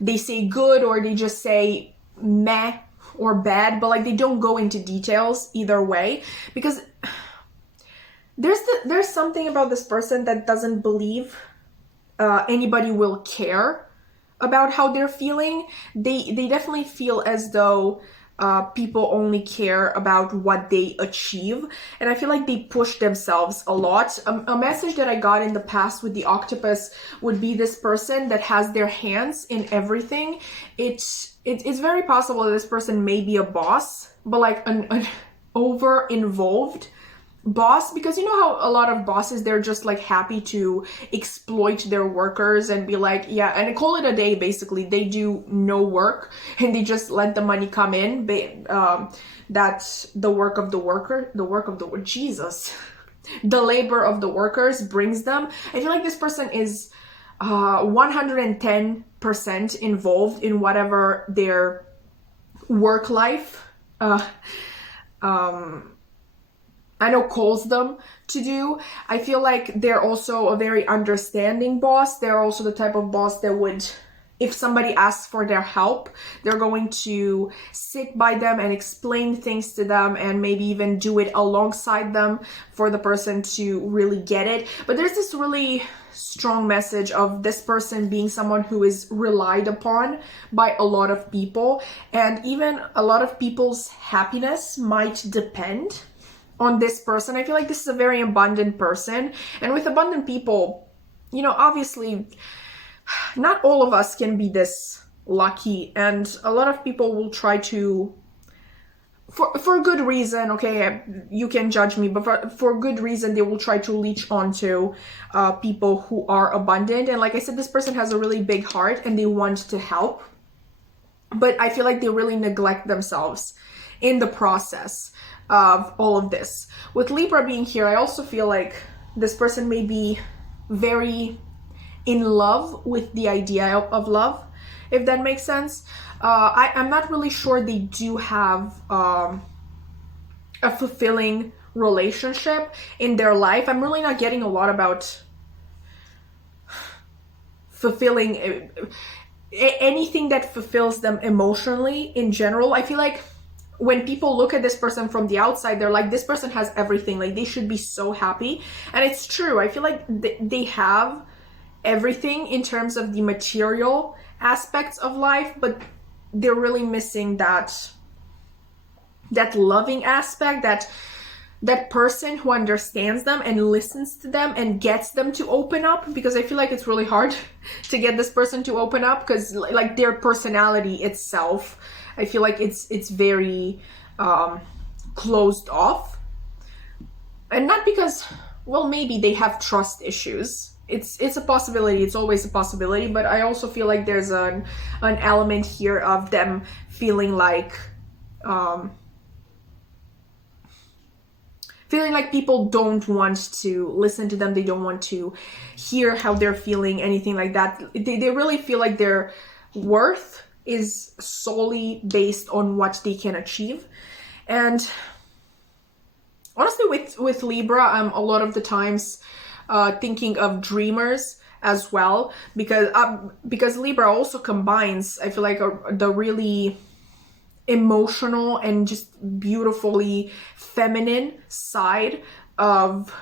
they say good, or they just say meh, or bad, but like they don't go into details either way, because there's something about this person that doesn't believe anybody will care about how they're feeling. They definitely feel as though people only care about what they achieve, and I feel like they push themselves a lot. A message that I got in the past with the octopus would be this person that has their hands in everything. It's very possible that this person may be a boss, but like an over involved boss, because you know how a lot of bosses, they're just like happy to exploit their workers and be like, yeah, and call it a day. Basically, they do no work and they just let the money come in. That's the work of the worker, the labor of the workers brings them. I feel like this person is 110% involved in whatever their work life I know calls them to do. I feel like they're also a very understanding boss. They're also the type of boss that would, if somebody asks for their help, they're going to sit by them and explain things to them and maybe even do it alongside them for the person to really get it. But there's this really strong message of this person being someone who is relied upon by a lot of people, and even a lot of people's happiness might depend on this person. I feel like this is a very abundant person, and with abundant people, you know, obviously not all of us can be this lucky, and a lot of people will try to, for good reason, okay, you can judge me, but for good reason, they will try to leech onto people who are abundant. And like I said, this person has a really big heart and they want to help, but I feel like they really neglect themselves in the process of all of this. With Libra being here, I also feel like this person may be very in love with the idea of love, if that makes sense. I'm not really sure they do have a fulfilling relationship in their life. I'm really not getting a lot about fulfilling anything that fulfills them emotionally in general. I feel like when people look at this person from the outside, they're like, this person has everything, like they should be so happy. And it's true. I feel like they have everything in terms of the material aspects of life, but they're really missing that loving aspect, that person who understands them and listens to them and gets them to open up. Because I feel like it's really hard to get this person to open up, because like their personality itself, I feel like it's very closed off. And not because, well, maybe they have trust issues. It's a possibility. It's always a possibility. But I also feel like there's an element here of them feeling like people don't want to listen to them. They don't want to hear how they're feeling, anything like that. They really feel like their worth is solely based on what they can achieve. And honestly, with Libra, I'm a lot of the times thinking of dreamers as well, because Libra also combines, I feel like, the really emotional and just beautifully feminine side of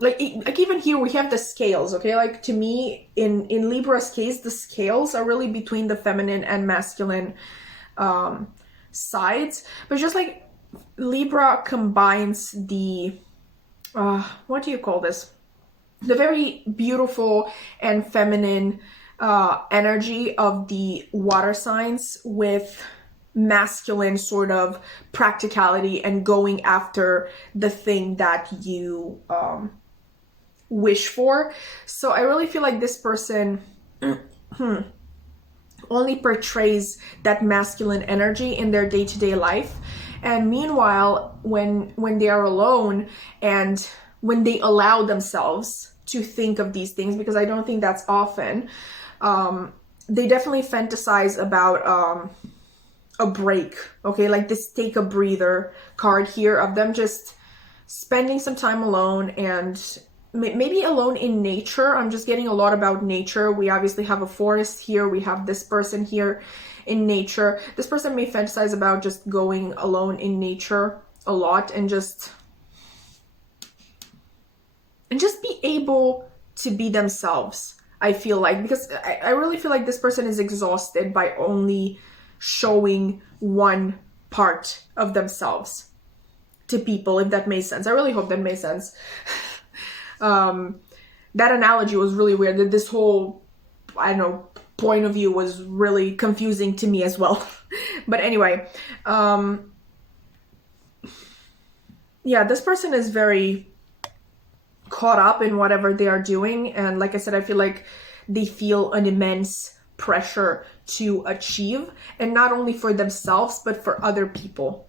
like even here we have the scales, okay? Like to me, in Libra's case, the scales are really between the feminine and masculine sides. But just like Libra combines the what do you call this? The very beautiful and feminine energy of the water signs with masculine sort of practicality and going after the thing that you wish for. So I really feel like this person only portrays that masculine energy in their day-to-day life. And meanwhile, when they are alone and when they allow themselves to think of these things, because I don't think that's often, they definitely fantasize about a break, okay? Like this take a breather card here of them just spending some time alone and maybe alone in nature. I'm just getting a lot about nature. We obviously have a forest here. We have this person here in nature. This person may fantasize about just going alone in nature a lot and just be able to be themselves, I feel like, because I really feel like this person is exhausted by only showing one part of themselves to people, if that makes sense. I really hope that made sense. That analogy was really weird. That this whole, I don't know, point of view was really confusing to me as well. But anyway, yeah, this person is very caught up in whatever they are doing. And like I said, I feel like they feel an immense pressure to achieve, and not only for themselves, but for other people,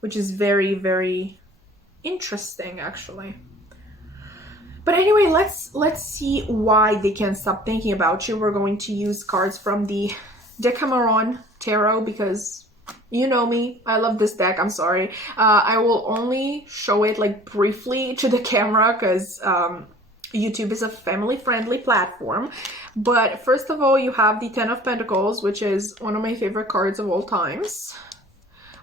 which is very, very interesting, actually. But anyway, let's see why they can't stop thinking about you. We're going to use cards from the Decameron tarot because you know me, I love this deck. I'm sorry. I will only show it like briefly to the camera because YouTube is a family-friendly platform. But first of all, you have the Ten of Pentacles, which is one of my favorite cards of all times.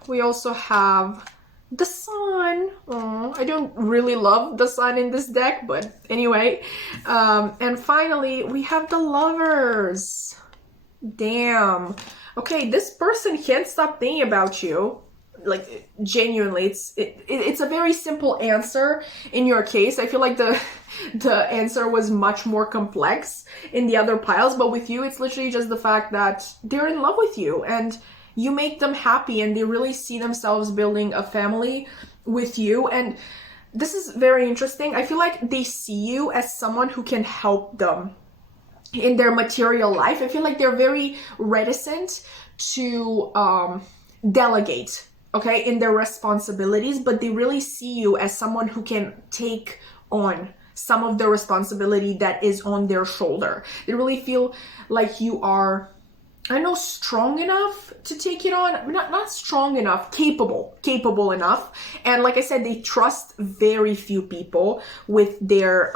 We also have the Sun. Oh, I don't really love the Sun in this deck, but anyway. And finally, we have the Lovers. Damn. Okay, this person can't stop thinking about you. Like, genuinely, it's a very simple answer in your case. I feel like the answer was much more complex in the other piles, but with you, it's literally just the fact that they're in love with you and you make them happy and they really see themselves building a family with you. And this is very interesting. I feel like they see you as someone who can help them in their material life. I feel like they're very reticent to delegate, okay, in their responsibilities, but they really see you as someone who can take on some of the responsibility that is on their shoulder. They really feel like you are, I know, strong enough to take it on. Not strong enough, capable enough. And like I said, they trust very few people with their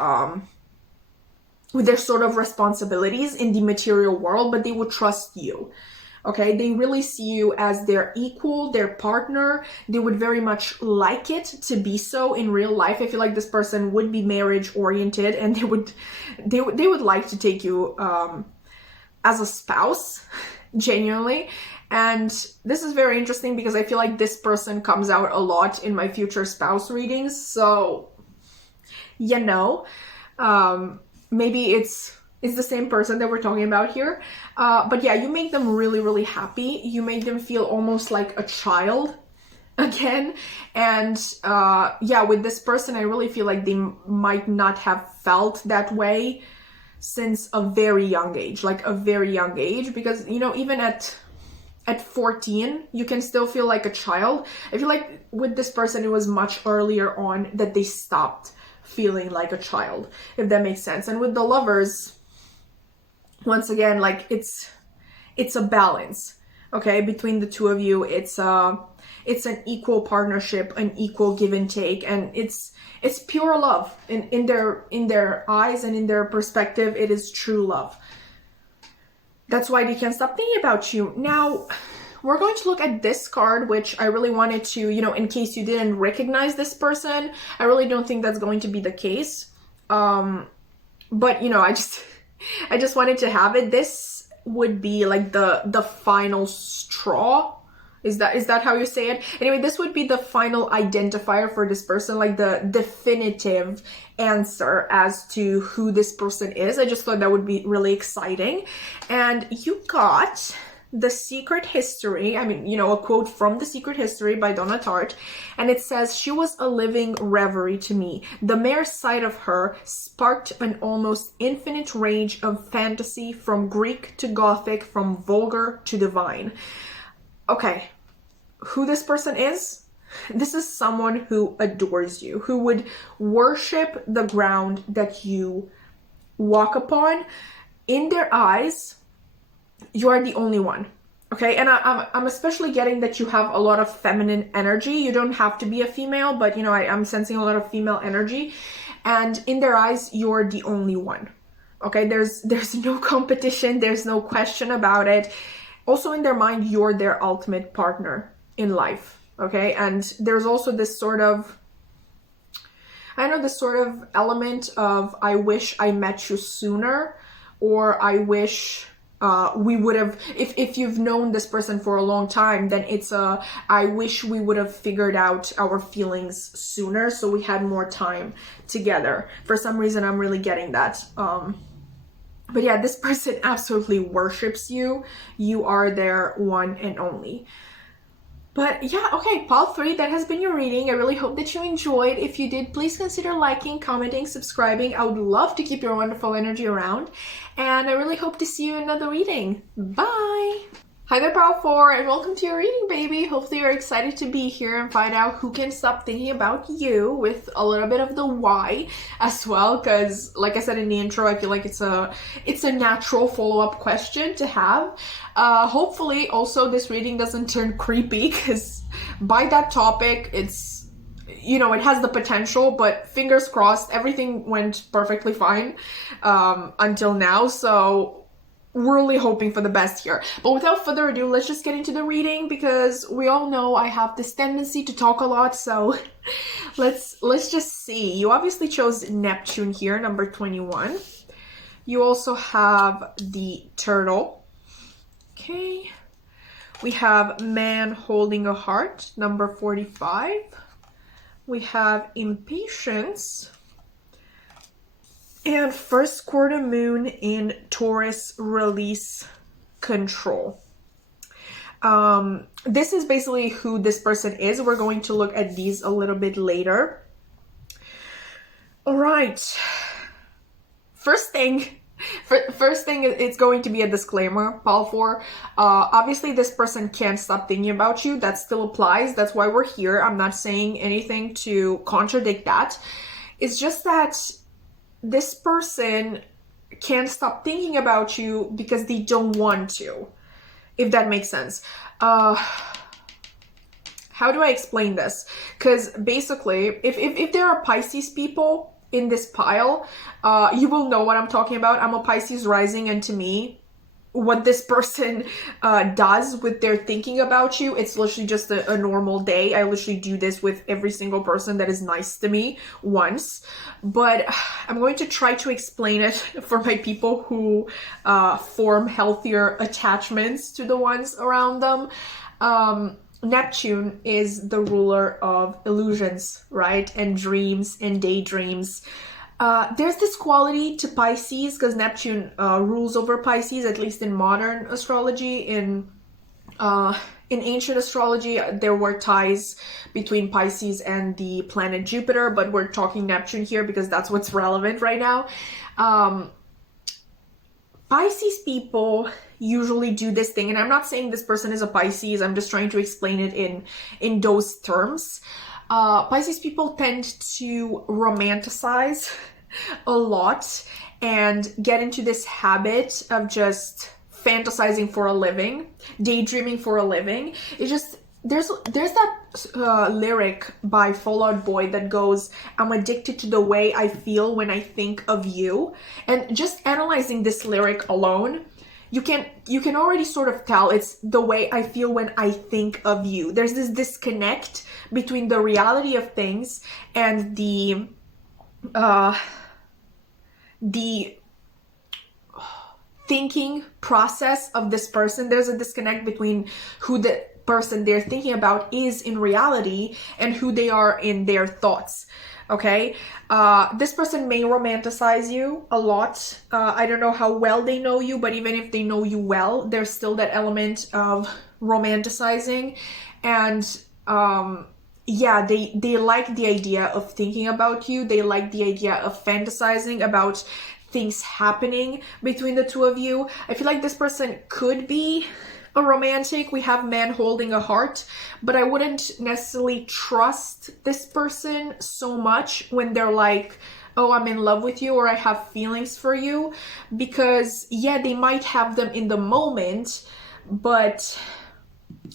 sort of responsibilities in the material world, but they would trust you. Okay, they really see you as their equal, their partner. They would very much like it to be so in real life. I feel like this person would be marriage oriented, and they would like to take you as a spouse, genuinely. And this is very interesting because I feel like this person comes out a lot in my future spouse readings. So, you know, maybe it's the same person that we're talking about here. But yeah, you make them really, really happy. You make them feel almost like a child again. And yeah, with this person, I really feel like they might not have felt that way since a very young age, because, you know, even at 14, you can still feel like a child. I feel like with this person, it was much earlier on that they stopped feeling like a child, if that makes sense. And with the Lovers, once again, like it's a balance, okay, between the two of you. It's an equal partnership, an equal give and take, and it's pure love in their eyes and in their perspective. It is true love. That's why they can't stop thinking about you. Now, we're going to look at this card, which I really wanted to, you know, in case you didn't recognize this person. I really don't think that's going to be the case. But, you know, I just wanted to have it. This would be like the final straw. Is that how you say it? Anyway, this would be the final identifier for this person, like the definitive answer as to who this person is. I just thought that would be really exciting. And you got The Secret History. I mean, you know, a quote from The Secret History by Donna Tartt. And it says, "She was a living reverie to me. The mere sight of her sparked an almost infinite range of fantasy, from Greek to Gothic, from vulgar to divine." Okay, who this person is? This is someone who adores you, who would worship the ground that you walk upon. In their eyes, you are the only one. Okay, and I'm especially getting that you have a lot of feminine energy. You don't have to be a female, but you know, I'm sensing a lot of female energy. And in their eyes, you're the only one. Okay, there's no competition, there's no question about it. Also in their mind, you're their ultimate partner in life. Okay, and there's also this sort of, I don't know, this sort of element of I wish I met you sooner, or I wish we would have, if you've known this person for a long time, then it's a I wish we would have figured out our feelings sooner so we had more time together. For some reason, I'm really getting that. But yeah, this person absolutely worships you. You are their one and only. But yeah, okay, pile 3, that has been your reading. I really hope that you enjoyed. If you did, please consider liking, commenting, subscribing. I would love to keep your wonderful energy around. And I really hope to see you in another reading. Bye! Hi there, pile 4, and welcome to your reading, baby. Hopefully you're excited to be here and find out who can stop thinking about you, with a little bit of the why as well, because like I said in the intro, I feel like it's a natural follow-up question to have. Hopefully also this reading doesn't turn creepy, because by that topic, it's, you know, it has the potential, but fingers crossed, everything went perfectly fine until now, so really hoping for the best here. But without further ado, let's just get into the reading, because we all know I have this tendency to talk a lot, so let's just see. You obviously chose Neptune here, number 21. You also have the Turtle. Okay. We have Man Holding a Heart, number 45. We have Impatience. And first quarter moon in Taurus, release control. This is basically who this person is. We're going to look at these a little bit later. All right. First thing, it's going to be a disclaimer, pile 4. Obviously, this person can't stop thinking about you. That still applies. That's why we're here. I'm not saying anything to contradict that. It's just that this person can't stop thinking about you because they don't want to, if that makes sense. How do I explain this? Because basically, if there are Pisces people in this pile, you will know what I'm talking about. I'm a Pisces rising, and to me, what this person does with their thinking about you, it's literally just a normal day. I literally do this with every single person that is nice to me once, but I'm going to try to explain it for my people who form healthier attachments to the ones around them. Neptune is the ruler of illusions, right? And dreams and daydreams. There's this quality to Pisces, because Neptune rules over Pisces, at least in modern astrology. In ancient astrology, there were ties between Pisces and the planet Jupiter, but we're talking Neptune here because that's what's relevant right now. Pisces people usually do this thing, and I'm not saying this person is a Pisces, I'm just trying to explain it in those terms. Pisces people tend to romanticize a lot and get into this habit of just fantasizing for a living, daydreaming for a living. It just, there's that lyric by Fall Out Boy that goes, "I'm addicted to the way I feel when I think of you." And just analyzing this lyric alone, you can already sort of tell it's the way I feel when I think of you. There's this disconnect between the reality of things and the thinking process of this person. There's a disconnect between who the person they're thinking about is in reality and who they are in their thoughts. Okay, this person may romanticize you a lot. I don't know how well they know you, but even if they know you well, there's still that element of romanticizing. And yeah, they like the idea of thinking about you. They like the idea of fantasizing about things happening between the two of you. I feel like this person could be a romantic. We have Man Holding a Heart, but I wouldn't necessarily trust this person so much when they're like, "Oh, I'm in love with you," or "I have feelings for you," because yeah, they might have them in the moment, But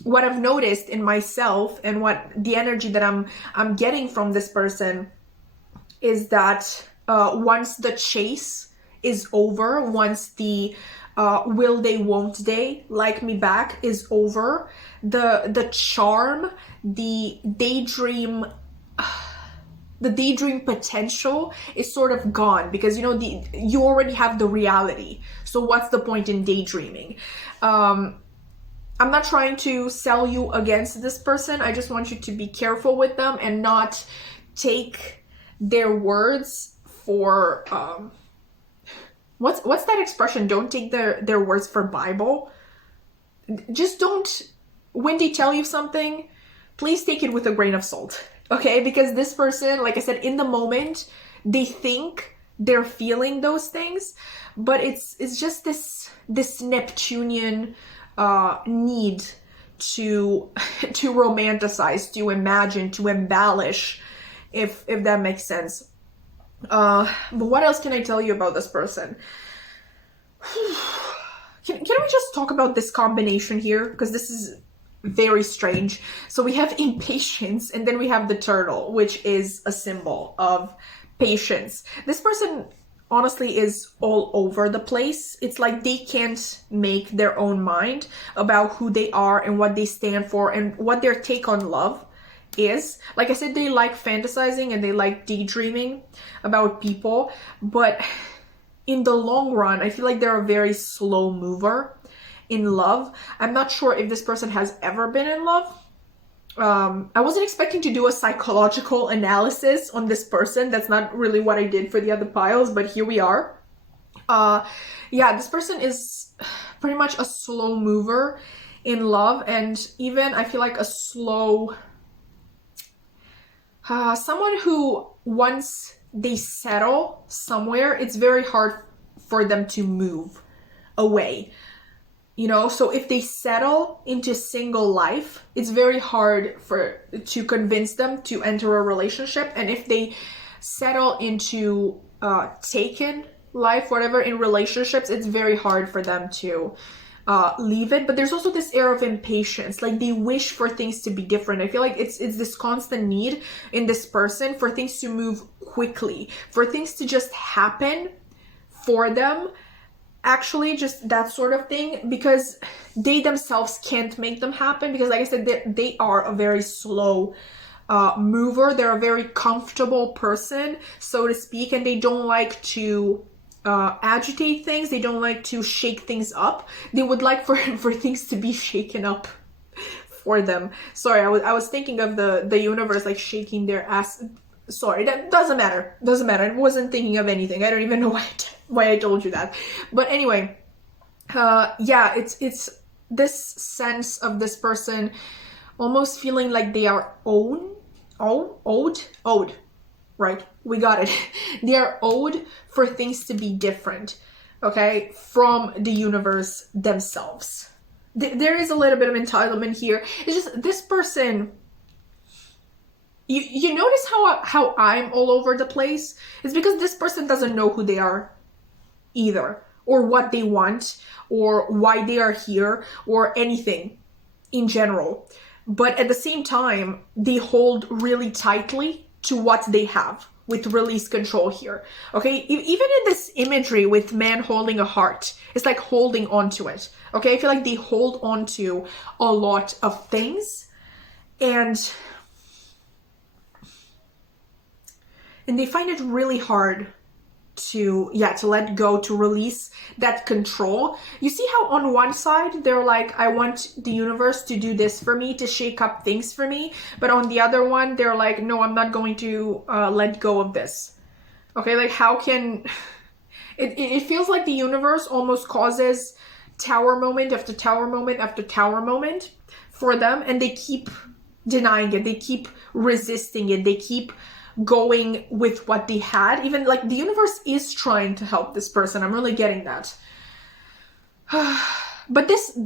what I've noticed in myself and what the energy that I'm getting from this person is that once the chase is over, once the will they won't they like me back is over, the charm, the daydream potential is sort of gone, because you already have the reality. So what's the point in daydreaming? I'm not trying to sell you against this person. I just want you to be careful with them and not take their words for what's that expression? Don't take their words for Bible. Just don't, when they tell you something, please take it with a grain of salt. Okay? Because this person, like I said, in the moment, they think they're feeling those things, but it's just this Neptunian need to romanticize, to imagine, to embellish, if that makes sense. But what else can I tell you about this person? Can we just talk about this combination here? Because this is very strange. So we have impatience, and then we have the turtle, which is a symbol of patience. This person honestly is all over the place. It's like they can't make their own mind about who they are and what they stand for and what their take on love is. Like I said, they like fantasizing and they like daydreaming about people, but in the long run, I feel like they're a very slow mover in love. I'm not sure if this person has ever been in love. I wasn't expecting to do a psychological analysis on this person. That's not really what I did for the other piles, but here we are. Yeah, this person is pretty much a slow mover in love, and even I feel like a slow someone who, once they settle somewhere, it's very hard for them to move away. So if they settle into single life, it's very hard to convince them to enter a relationship. And if they settle into taken life, whatever, in relationships, it's very hard for them to leave it. But there's also this air of impatience, like they wish for things to be different. I feel like it's this constant need in this person for things to move quickly, for things to just happen for them. Actually, just that sort of thing, because they themselves can't make them happen, because like I said, they are a very slow mover. They're a very comfortable person, so to speak, and they don't like to agitate things. They don't like to shake things up. They would like for things to be shaken up for them. Sorry, I was thinking of the universe like shaking their ass. Sorry, that doesn't matter. I wasn't thinking of anything. I don't even know why I told you that. But anyway, yeah, it's this sense of this person almost feeling like they are owed. Right, we got it. They are owed for things to be different, okay, from the universe themselves. There is a little bit of entitlement here. It's just this person. You notice how I'm all over the place? It's because this person doesn't know who they are either, or what they want, or why they are here, or anything in general. But at the same time, they hold really tightly to what they have, with release control here. Okay, even in this imagery with man holding a heart, it's like holding on to it. Okay, I feel like they hold on to a lot of things, and they find it really hard to let go, to release that control. You see how on one side they're like, I want the universe to do this for me, to shake up things for me, but on the other one they're like, no, I'm not going to let go of this. Okay, like how can it feels like the universe almost causes tower moment after tower moment after tower moment for them, and they keep denying it, they keep resisting it, they keep going with what they had. Even like the universe is trying to help this person. I'm really getting that. But this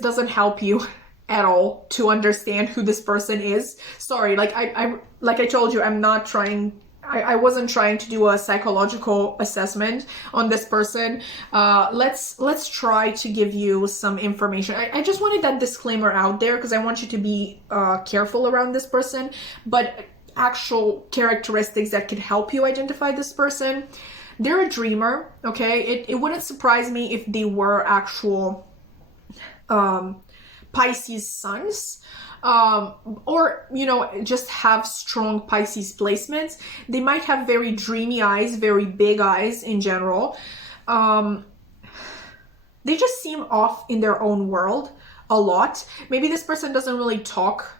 doesn't help you at all to understand who this person is. Sorry, like I told you, I'm not trying I wasn't trying to do a psychological assessment on this person. Let's try to give you some information. I just wanted that disclaimer out there because I want you to be careful around this person, but actual characteristics that could help you identify this person. They're a dreamer, okay? It wouldn't surprise me if they were actual Pisces suns, or, you know, just have strong Pisces placements. They might have very dreamy eyes, very big eyes in general. They just seem off in their own world a lot. Maybe this person doesn't really talk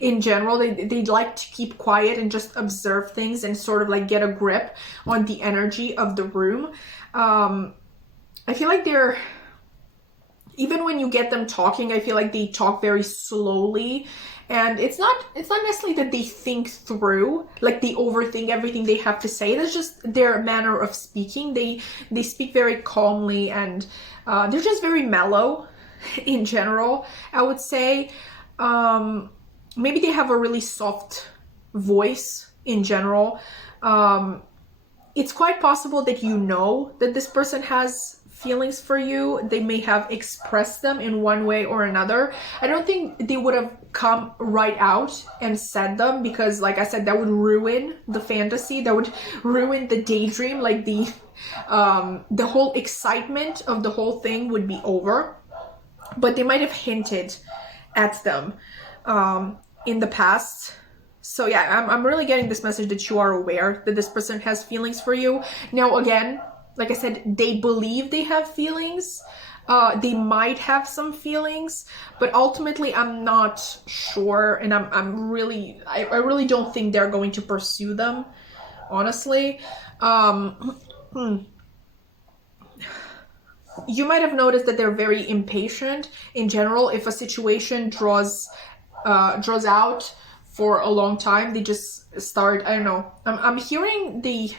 in general. They like to keep quiet and just observe things and sort of like get a grip on the energy of the room. I feel like they're, even when you get them talking, I feel like they talk very slowly, and it's not necessarily that they think through, like they overthink everything they have to say. That's just their manner of speaking. They speak very calmly, and they're just very mellow in general, I would say. Maybe they have a really soft voice in general. It's quite possible that you know that this person has feelings for you. They may have expressed them in one way or another. I don't think they would have come right out and said them, because like I said, that would ruin the fantasy. That would ruin the daydream. Like the whole excitement of the whole thing would be over. But they might have hinted at them in the past. So yeah, I'm really getting this message that you are aware that this person has feelings for you. Now again, like I said, they believe they have feelings. They might have some feelings, but ultimately I'm not sure, and I really don't think they're going to pursue them, honestly. You might have noticed that they're very impatient in general. If a situation draws out for a long time, they just start, I don't know. I'm hearing the,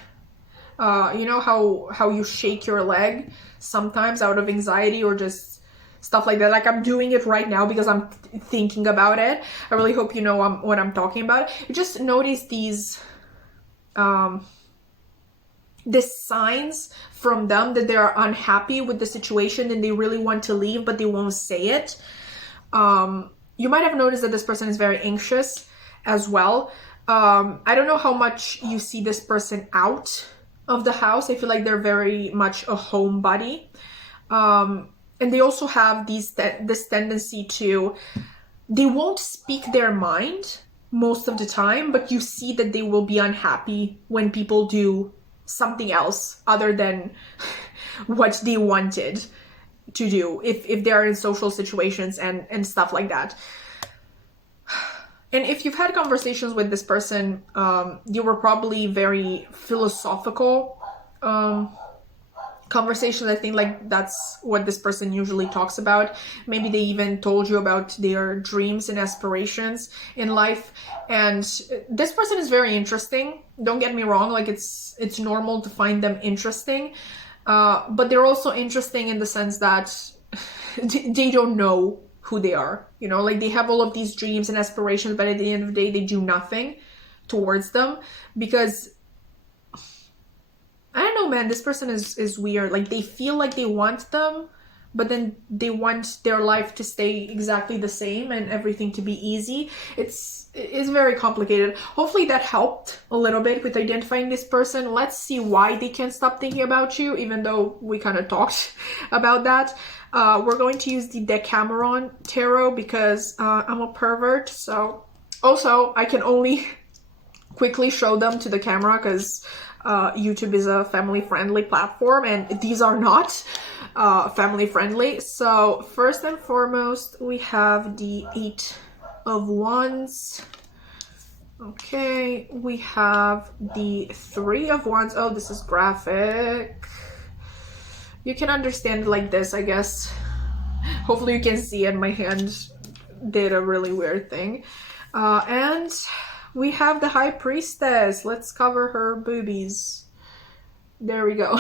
you know how you shake your leg sometimes out of anxiety or just stuff like that. Like I'm doing it right now because I'm thinking about it. I really hope you know what I'm talking about. You just notice these signs from them that they are unhappy with the situation and they really want to leave, but they won't say it. You might have noticed that this person is very anxious as well. I don't know how much you see this person out of the house. I feel like they're very much a homebody. And they also have this tendency to, they won't speak their mind most of the time, but you see that they will be unhappy when people do something else other than what they wanted to do, if they're in social situations and stuff like that. And if you've had conversations with this person, you were probably very philosophical conversations. I think like that's what this person usually talks about. Maybe they even told you about their dreams and aspirations in life. And this person is very interesting. Don't get me wrong. Like it's normal to find them interesting. But they're also interesting in the sense that they don't know who they are, you know, like they have all of these dreams and aspirations, but at the end of the day, they do nothing towards them because, I don't know, man, this person is weird. Like they feel like they want them, but then they want their life to stay exactly the same and everything to be easy. It's very complicated. Hopefully that helped a little bit with identifying this person. Let's see why they can't stop thinking about you, even though we kind of talked about that. We're going to use the Decameron tarot because I'm a pervert. So also I can only quickly show them to the camera because YouTube is a family-friendly platform and these are not family-friendly. So first and foremost, we have the 8 of Wands. Okay, we have the 3 of Wands. Oh, this is graphic. You can understand it like this, I guess. Hopefully you can see it. My hand did a really weird thing. And we have the High Priestess. Let's cover her boobies. There we go.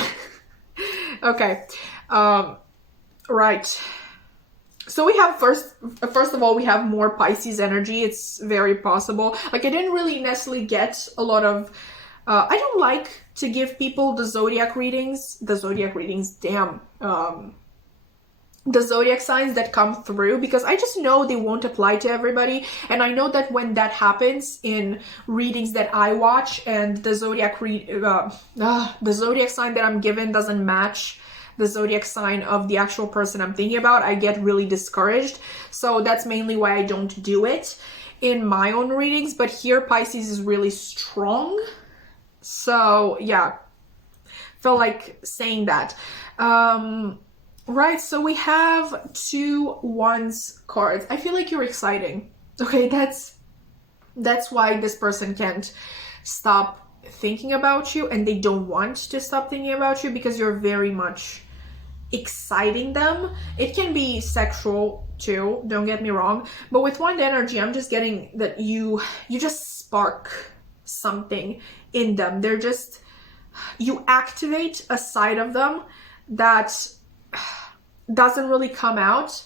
Okay. Right. So we have first of all, we have more Pisces energy. It's very possible. Like I didn't really necessarily get a lot of I don't like to give people the zodiac readings, the zodiac signs that come through, because I just know they won't apply to everybody. And I know that when that happens in readings that I watch and the zodiac the zodiac sign that I'm given doesn't match the zodiac sign of the actual person I'm thinking about, I get really discouraged. So that's mainly why I don't do it in my own readings. But here Pisces is really strong. So yeah, felt like saying that. Right, so we have 2 Wands cards. I feel like you're exciting. Okay, that's why this person can't stop thinking about you, and they don't want to stop thinking about you, because you're very much exciting them. It can be sexual too, don't get me wrong, but with Wand energy, I'm just getting that you just spark something in them. You activate a side of them that doesn't really come out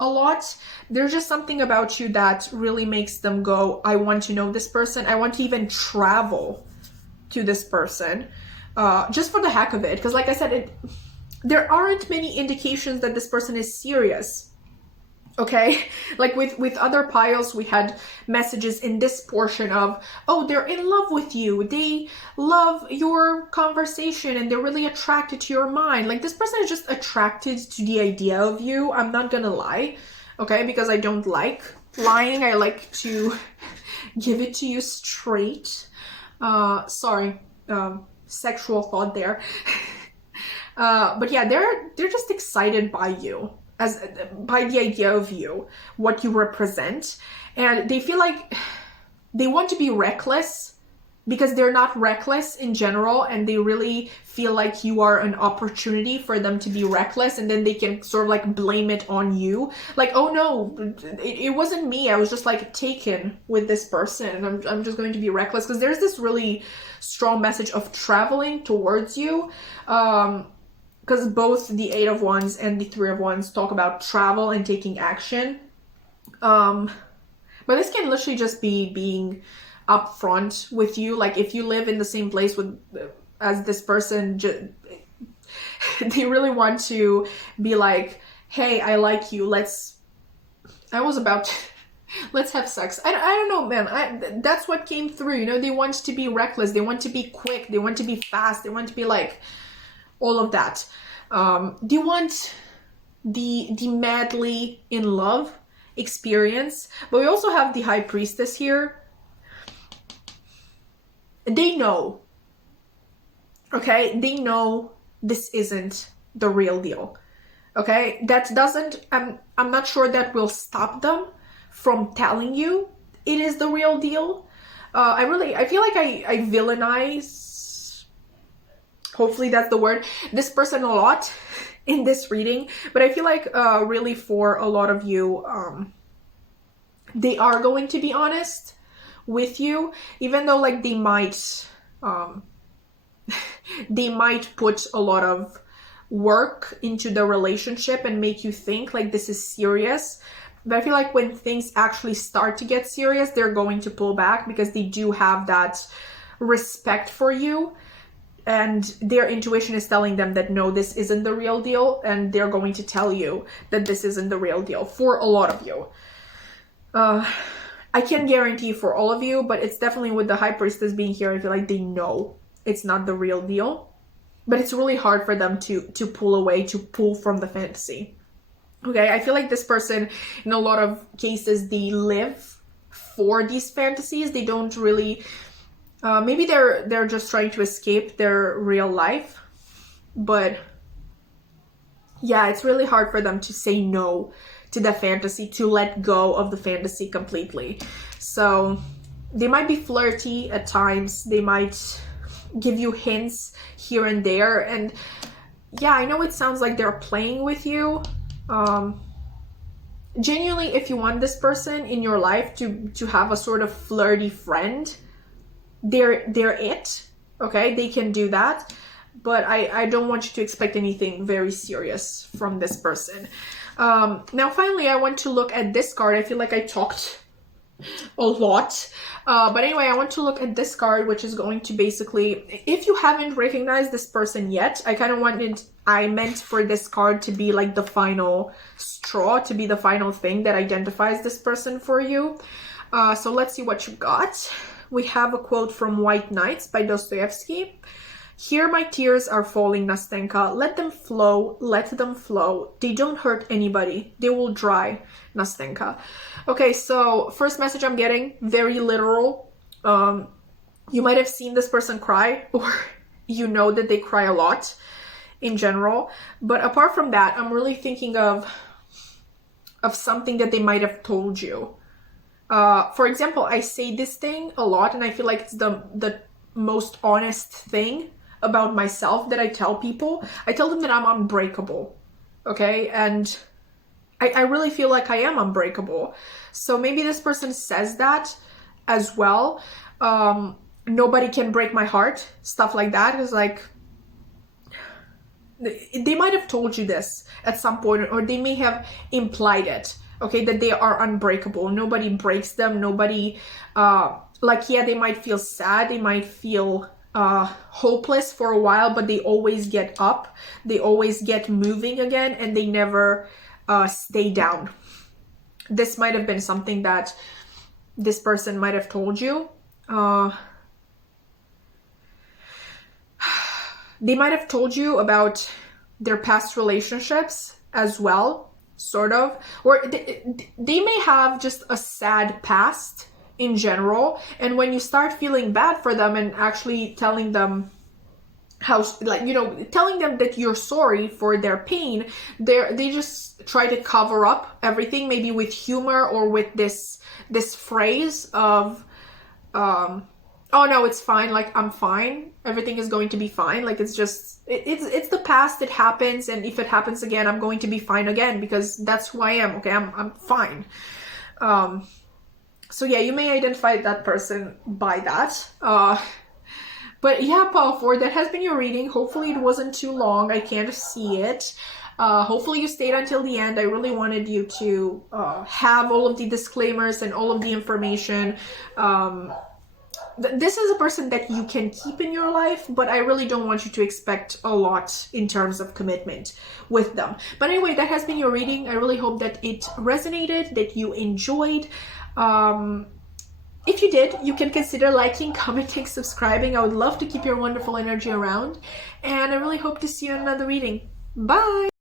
a lot. There's just something about you that really makes them go, I want to know this person. I want to even travel to this person, just for the heck of it. Because like I said, there aren't many indications that this person is serious. Okay, like with other piles, we had messages in this portion of, oh, they're in love with you, they love your conversation, and they're really attracted to your mind. Like, this person is just attracted to the idea of you. I'm not gonna lie, okay, because I don't like lying. I like to give it to you straight. Sorry, sexual thought there. But yeah, they're just excited by you, by the idea of you, what you represent, and they feel like they want to be reckless because they're not reckless in general, and they really feel like you are an opportunity for them to be reckless, and then they can sort of like blame it on you, like, oh no, it wasn't me, I was just like taken with this person, and I'm just going to be reckless, because there's this really strong message of traveling towards you, because both the 8 of Wands and the 3 of Wands talk about travel and taking action. But this can literally just be being upfront with you. Like, if you live in the same place as this person, they really want to be like, hey, I like you, let's have sex. I don't know, man. That's what came through, you know. They want to be reckless, they want to be quick, they want to be fast, they want to be like all of that. They want the madly in love experience. But we also have the High Priestess here. They know, okay, they know this isn't the real deal, okay. That doesn't, I'm not sure that will stop them from telling you it is the real deal. I feel like I villainize, hopefully that's the word, this person a lot in this reading, but I feel like really for a lot of you, they are going to be honest with you, even though like they might put a lot of work into the relationship and make you think like this is serious. But I feel like when things actually start to get serious, they're going to pull back, because they do have that respect for you, and their intuition is telling them that no, this isn't the real deal, and they're going to tell you that this isn't the real deal for a lot of you. I can't guarantee for all of you, but it's definitely with the High Priestess being here, I feel like they know it's not the real deal, but it's really hard for them to pull away, to pull from the fantasy. Okay, I feel like this person, in a lot of cases, they live for these fantasies. They don't really, maybe they're just trying to escape their real life, but yeah, it's really hard for them to say no to the fantasy, to let go of the fantasy completely. So they might be flirty at times, they might give you hints here and there, and yeah, I know it sounds like they're playing with you. Genuinely, if you want this person in your life to have a sort of flirty friend, they're it, okay? They can do that, but I don't want you to expect anything very serious from this person. Now finally, I want to look at this card. I feel like I talked a lot. But anyway, I want to look at this card, which is going to basically, if you haven't recognized this person yet, I meant for this card to be like the final straw, to be the final thing that identifies this person for you. So let's see what you got. We have a quote from White Nights by Dostoevsky. Here my tears are falling, Nastenka. Let them flow, let them flow. They don't hurt anybody. They will dry, Nastenka. Okay, so first message I'm getting, very literal. You might have seen this person cry, or you know that they cry a lot in general. But apart from that, I'm really thinking of something that they might have told you. For example, I say this thing a lot, and I feel like it's the most honest thing about myself that I tell people. I tell them that I'm unbreakable, okay? And I really feel like I am unbreakable. So maybe this person says that as well. Nobody can break my heart, stuff like that. It's like, they might have told you this at some point, or they may have implied it, okay, that they are unbreakable. Nobody breaks them. Nobody, like, yeah, they might feel sad. They might feel hopeless for a while, but they always get up. They always get moving again, and they never stay down. This might have been something that this person might have told you. They might have told you about their past relationships as well, sort of. Or they may have just a sad past in general. And when you start feeling bad for them and actually telling them how, like, you know, telling them that you're sorry for their pain, they just try to cover up everything, maybe with humor or with this phrase of, oh no, it's fine, like, I'm fine, everything is going to be fine, like, it's just, it's the past, it happens, and if it happens again, I'm going to be fine again, because that's who I am, okay, I'm fine. So yeah, you may identify that person by that. But yeah, Pile 4, that has been your reading. Hopefully it wasn't too long. I can't see it. Hopefully you stayed until the end. I really wanted you to have all of the disclaimers and all of the information. This is a person that you can keep in your life, but I really don't want you to expect a lot in terms of commitment with them. But anyway, that has been your reading. I really hope that it resonated, that you enjoyed. If you did, you can consider liking, commenting, subscribing. I would love to keep your wonderful energy around. And I really hope to see you in another reading. Bye!